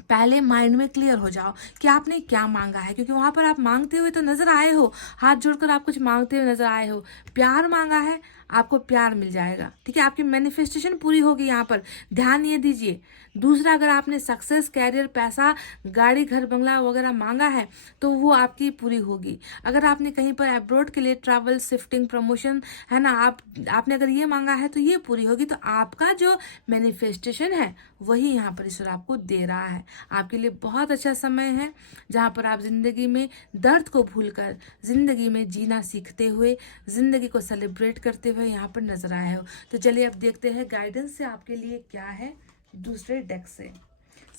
पहले माइंड में क्लियर हो जाओ कि आपने क्या मांगा है, क्योंकि वहां पर आप मांगते हुए तो नजर आए हो, हाथ जोड़कर आप कुछ मांगते हुए नजर आए हो। प्यार मांगा है, आपको प्यार मिल जाएगा, ठीक है, आपकी मैनिफेस्टेशन पूरी होगी। यहाँ पर ध्यान ये दीजिए। दूसरा, अगर आपने सक्सेस, कैरियर, पैसा, गाड़ी, घर, बंगला वगैरह मांगा है तो वो आपकी पूरी होगी। अगर आपने कहीं पर अब्रॉड के लिए ट्रैवल, शिफ्टिंग, प्रमोशन, है ना, आपने अगर ये मांगा है तो ये पूरी होगी। तो आपका जो मैनिफेस्टेशन है वही यहाँ पर ईश्वर आपको दे रहा है। आपके लिए बहुत अच्छा समय है, जहाँ पर आप जिंदगी में दर्द को भूलकर जिंदगी में जीना सीखते हुए, जिंदगी को सेलिब्रेट करते हुए यहाँ पर नजर आए हो। तो चलिए अब देखते हैं गाइडेंस से आपके लिए क्या है दूसरे डेक से।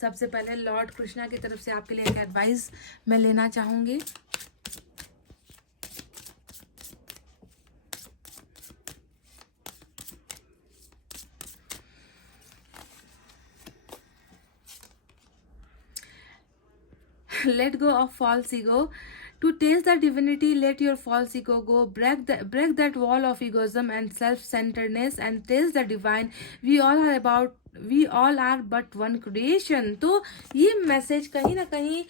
सबसे पहले लॉर्ड कृष्णा की तरफ से आपके लिए एक एडवाइस मैं लेना चाहूंगी। Let go of false ego. To taste the divinity, let your false ego go. Break that wall of egoism and self-centeredness and taste the divine. We all are but one creation. तो ये message कहीं ना कहीं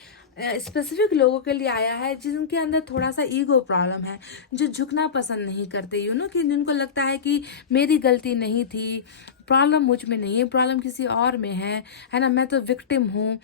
specific लोगों के लिए आया है जिनके अंदर थोड़ा सा ईगो प्रॉब्लम है, जो झुकना पसंद नहीं करते, कि जिनको लगता है कि मेरी गलती नहीं थी, प्रॉब्लम मुझ में नहीं है, प्रॉब्लम किसी और में है ना, मैं तो विक्टिम हूँ।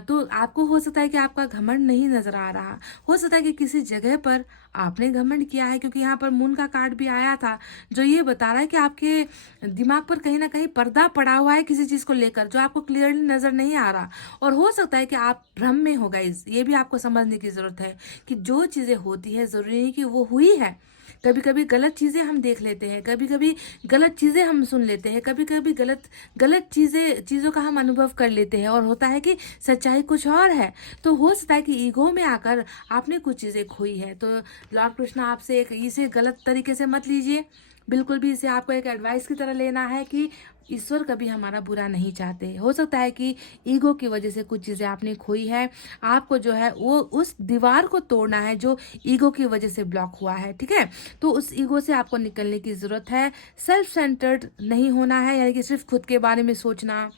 तो आपको हो सकता है कि आपका घमंड नहीं नजर आ रहा, हो सकता है कि किसी जगह पर आपने घमंड किया है, क्योंकि यहाँ पर मून का कार्ड भी आया था जो ये बता रहा है कि आपके दिमाग पर कहीं ना कहीं पर्दा पड़ा हुआ है किसी चीज को लेकर, जो आपको क्लियरली नजर नहीं आ रहा। और हो सकता है कि आप भ्रम में हो गए। ये भी आपको समझने की जरूरत है कि जो चीजें होती है जरूरी नहीं कि वो हुई है। कभी कभी गलत चीजें हम देख लेते हैं, कभी कभी गलत चीजें हम सुन लेते हैं, कभी कभी गलत गलत चीजों का हम अनुभव कर लेते हैं, और होता है कि सच्चाई कुछ और है। तो हो सकता है कि ईगो में आकर आपने कुछ चीजें खोई है। तो लॉर्ड कृष्णा आपसे इसे गलत तरीके से मत लीजिए, बिल्कुल भी इसे आपको एक एडवाइस की तरह लेना है कि ईश्वर कभी हमारा बुरा नहीं चाहते। हो सकता है कि ईगो की वजह से कुछ चीज़ें आपने खोई है, आपको जो है वो उस दीवार को तोड़ना है जो ईगो की वजह से ब्लॉक हुआ है, ठीक है। तो उस ईगो से आपको निकलने की ज़रूरत है। सेल्फ सेंटर्ड नहीं होना है, यानी कि सिर्फ खुद के बारे में सोचना,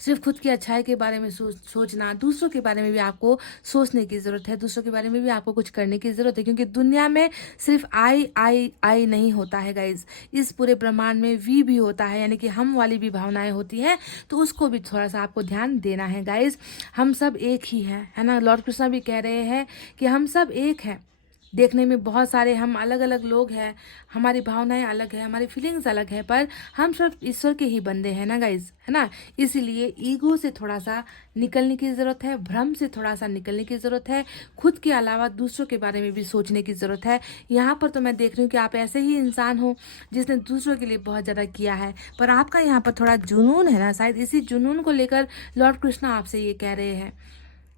सिर्फ खुद की अच्छाई के बारे में सोचना, दूसरों के बारे में भी आपको सोचने की ज़रूरत है, दूसरों के बारे में भी आपको कुछ करने की ज़रूरत है। क्योंकि दुनिया में सिर्फ आई आई आई नहीं होता है गाइज, इस पूरे ब्रह्मांड में वी भी होता है, यानी कि हम वाली भी भावनाएं होती हैं। तो उसको भी थोड़ा सा आपको ध्यान देना है गाइज। हम सब एक ही हैं, है ना। लॉर्ड कृष्णा भी कह रहे हैं कि हम सब एक हैं। देखने में बहुत सारे हम अलग अलग लोग हैं, हमारी भावनाएं अलग है, हमारी फीलिंग्स अलग है, पर हम सब ईश्वर के ही बंदे हैं ना गाइज, है ना। इसीलिए ईगो से थोड़ा सा निकलने की ज़रूरत है, भ्रम से थोड़ा सा निकलने की ज़रूरत है, खुद के अलावा दूसरों के बारे में भी सोचने की ज़रूरत है। यहाँ पर तो मैं देख रही हूँ कि आप ऐसे ही इंसान हो जिसने दूसरों के लिए बहुत ज़्यादा किया है, पर आपका यहाँ पर थोड़ा जुनून है ना, शायद इसी जुनून को लेकर लॉर्ड कृष्णा आपसे ये कह रहे हैं,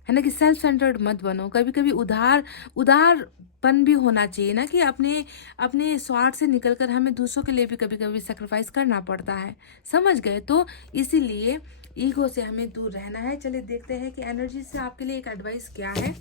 है ना, कि सेल्फ सेंटर्ड मत बनो। कभी कभी उदारपन भी होना चाहिए ना, कि अपने अपने स्वार्थ से निकलकर हमें दूसरों के लिए भी कभी कभी सेक्रीफाइस करना पड़ता है। समझ गए? तो इसीलिए ईगो से हमें दूर रहना है। चलिए देखते हैं कि एनर्जी से आपके लिए एक एडवाइस क्या है।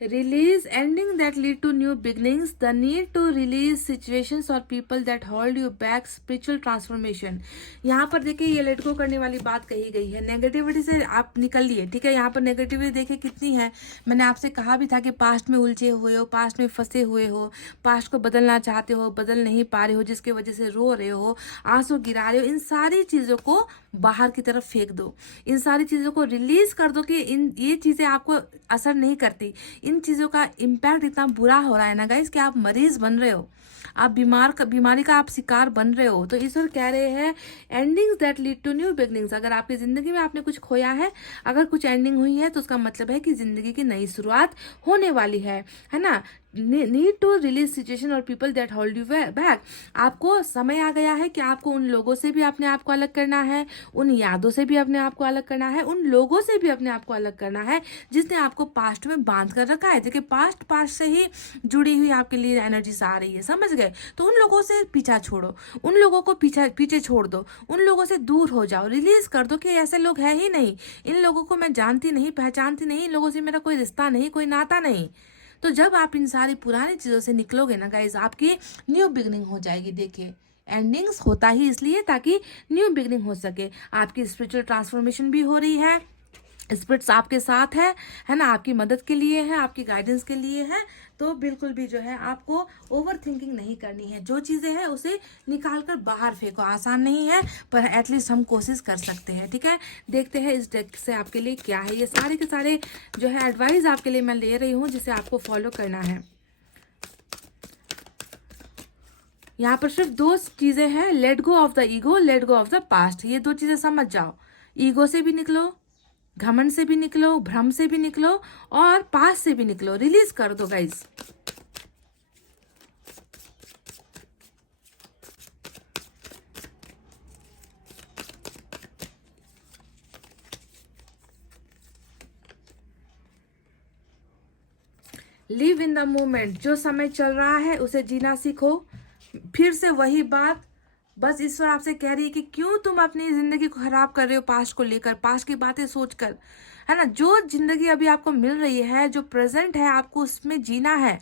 Release ending that lead to new beginnings, the need to release situations or people that hold you back, spiritual transformation। यहाँ पर देखिए ये लेट गो करने वाली बात कही गई है। नेगेटिविटी से आप निकल लिए, ठीक है। यहाँ पर नेगेटिविटी देखिए कितनी है। मैंने आपसे कहा भी था कि पास्ट में उलझे हुए हो, पास्ट में फंसे हुए हो, पास्ट को बदलना चाहते हो, बदल नहीं पा रहे हो, जिसकी वजह से रो रहे हो, आंसू गिरा रहे हो। इन सारी चीज़ों को बाहर की तरफ फेंक दो, इन सारी चीज़ों को रिलीज कर दो कि ये चीज़ें आपको असर नहीं करती। इन चीज़ों का इम्पैक्ट इतना बुरा हो रहा है ना गाइस कि आप मरीज बन रहे हो, आप बीमारी का आप शिकार बन रहे हो। तो ईश्वर कह रहे हैं endings that lead to new beginnings. अगर आपकी ज़िंदगी में आपने कुछ खोया है, अगर कुछ एंडिंग हुई है, तो उसका मतलब है कि ज़िंदगी की नई शुरुआत होने वाली है ना। नीड टू रिलीज सिचुएशन और people that hold you back. आपको समय आ गया है कि आपको उन लोगों से भी अपने आप को अलग करना है, उन यादों से भी अपने आप को अलग करना है, उन लोगों से भी अपने आप को अलग करना है जिसने आपको पास्ट में बांध कर रखा है। देखिए पास्ट से ही जुड़ी हुई आपके लिए एनर्जीज आ रही है, समझ गए। तो उन लोगों से पीछा छोड़ो, उन लोगों को पीछे छोड़ दो, उन लोगों से दूर हो जाओ, रिलीज कर दो कि ऐसे लोग हैं ही नहीं, इन लोगों को मैं जानती नहीं, पहचानती नहीं, इन लोगों से मेरा कोई रिश्ता नहीं, कोई नाता नहीं। तो जब आप इन सारी पुरानी चीज़ों से निकलोगे ना गाइज, आपकी न्यू बिगनिंग हो जाएगी। देखिए एंडिंग्स होता ही इसलिए ताकि न्यू बिगनिंग हो सके। आपकी स्पिरिचुअल ट्रांसफॉर्मेशन भी हो रही है, स्पिरिट्स आपके साथ है ना, आपकी मदद के लिए है, आपकी गाइडेंस के लिए है। तो बिल्कुल भी जो है आपको ओवर थिंकिंग नहीं करनी है। जो चीज़ें हैं उसे निकाल कर बाहर फेंको। आसान नहीं है पर एटलीस्ट हम कोशिश कर सकते हैं, ठीक है। देखते हैं इस डेक से आपके लिए क्या है। ये सारे के सारे जो है एडवाइस आपके लिए मैं ले रही हूँ, जिसे आपको फॉलो करना है। यहाँ पर सिर्फ दो चीज़ें हैं, let go of the ego, let go of the past. ये दो चीज़ें समझ जाओ। ईगो से भी निकलो, घमंड से भी निकलो, भ्रम से भी निकलो, और पास से भी निकलो। रिलीज कर दो guys. Live in the moment. जो समय चल रहा है उसे जीना सीखो। फिर से वही बात, बस ईश्वर आपसे कह रही है कि क्यों तुम अपनी जिंदगी को खराब कर रहे हो पास्ट को लेकर, पास्ट की बातें सोचकर, है ना। जो जिंदगी अभी आपको मिल रही है, जो प्रेजेंट है, आपको उसमें जीना है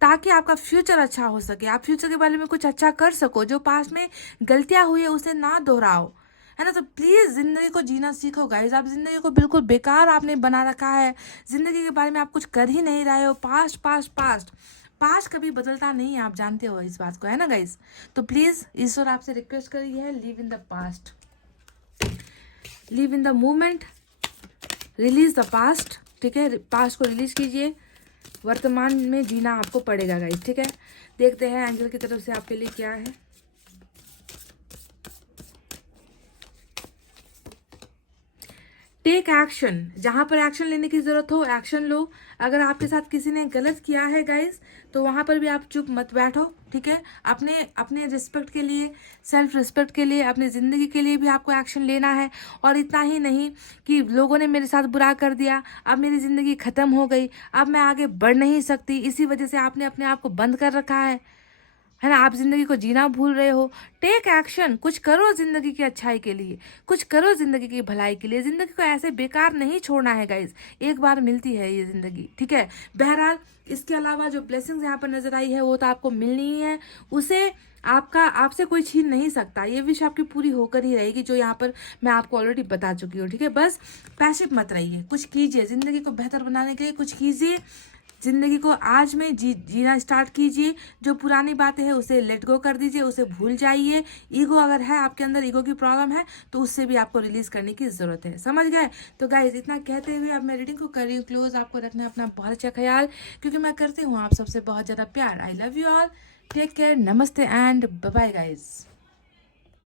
ताकि आपका फ्यूचर अच्छा हो सके, आप फ्यूचर के बारे में कुछ अच्छा कर सको। जो पास्ट में गलतियां हुई है उसे ना दोहराओ, है ना। तो प्लीज जिंदगी को जीना सीखो गाइज। आप जिंदगी को बिल्कुल बेकार आपने बना रखा है, जिंदगी के बारे में आप कुछ कर ही नहीं रहे हो। पास्ट पास्ट पास्ट पास्ट कभी बदलता नहीं है, आप जानते हो इस बात को, है ना गाइज। तो प्लीज ईश्वर आपसे रिक्वेस्ट कर रही है, live in the past, live in the moment, release the past, ठीक है। पास्ट को रिलीज कीजिए, वर्तमान में जीना आपको पड़ेगा गाइस, ठीक है। देखते हैं एंजल की तरफ से आपके लिए क्या है। Take action. जहां पर एक्शन लेने की जरूरत हो एक्शन लो। अगर आपके साथ किसी ने गलत किया है गाइस, तो वहां पर भी आप चुप मत बैठो, ठीक है। अपने अपने रिस्पेक्ट के लिए, सेल्फ रिस्पेक्ट के लिए, अपनी ज़िंदगी के लिए भी आपको एक्शन लेना है। और इतना ही नहीं कि लोगों ने मेरे साथ बुरा कर दिया, अब मेरी ज़िंदगी ख़त्म हो गई, अब मैं आगे बढ़ नहीं सकती, इसी वजह से आपने अपने आप को बंद कर रखा है ना। आप जिंदगी को जीना भूल रहे हो। टेक एक्शन, कुछ करो जिंदगी की अच्छाई के लिए, कुछ करो जिंदगी की भलाई के लिए। जिंदगी को ऐसे बेकार नहीं छोड़ना है गाइज, एक बार मिलती है ये जिंदगी, ठीक है। बहरहाल इसके अलावा जो ब्लेसिंग्स यहाँ पर नजर आई है वो तो आपको मिलनी ही है, उसे आपसे कोई छीन नहीं सकता। ये विश आपकी पूरी होकर ही रहेगी, जो यहाँ पर मैं आपको ऑलरेडी बता चुकी हूँ, ठीक है। बस पैसिव मत रहिए, कुछ कीजिए, जिंदगी को बेहतर बनाने के लिए कुछ कीजिए। जिंदगी को आज में जीना स्टार्ट कीजिए। जो पुरानी बातें हैं उसे लेट गो कर दीजिए, उसे भूल जाइए। ईगो अगर है आपके अंदर, ईगो की प्रॉब्लम है, तो उससे भी आपको रिलीज करने की जरूरत है, समझ गए। तो गाइज इतना कहते हुए अब मैं रीडिंग को कर रही हूँ क्लोज। आपको रखना अपना बहुत अच्छा ख्याल, क्योंकि मैं करती हूँ आप सबसे बहुत ज़्यादा प्यार। I love you all, take care, नमस्ते एंड बाय बाय गाइज।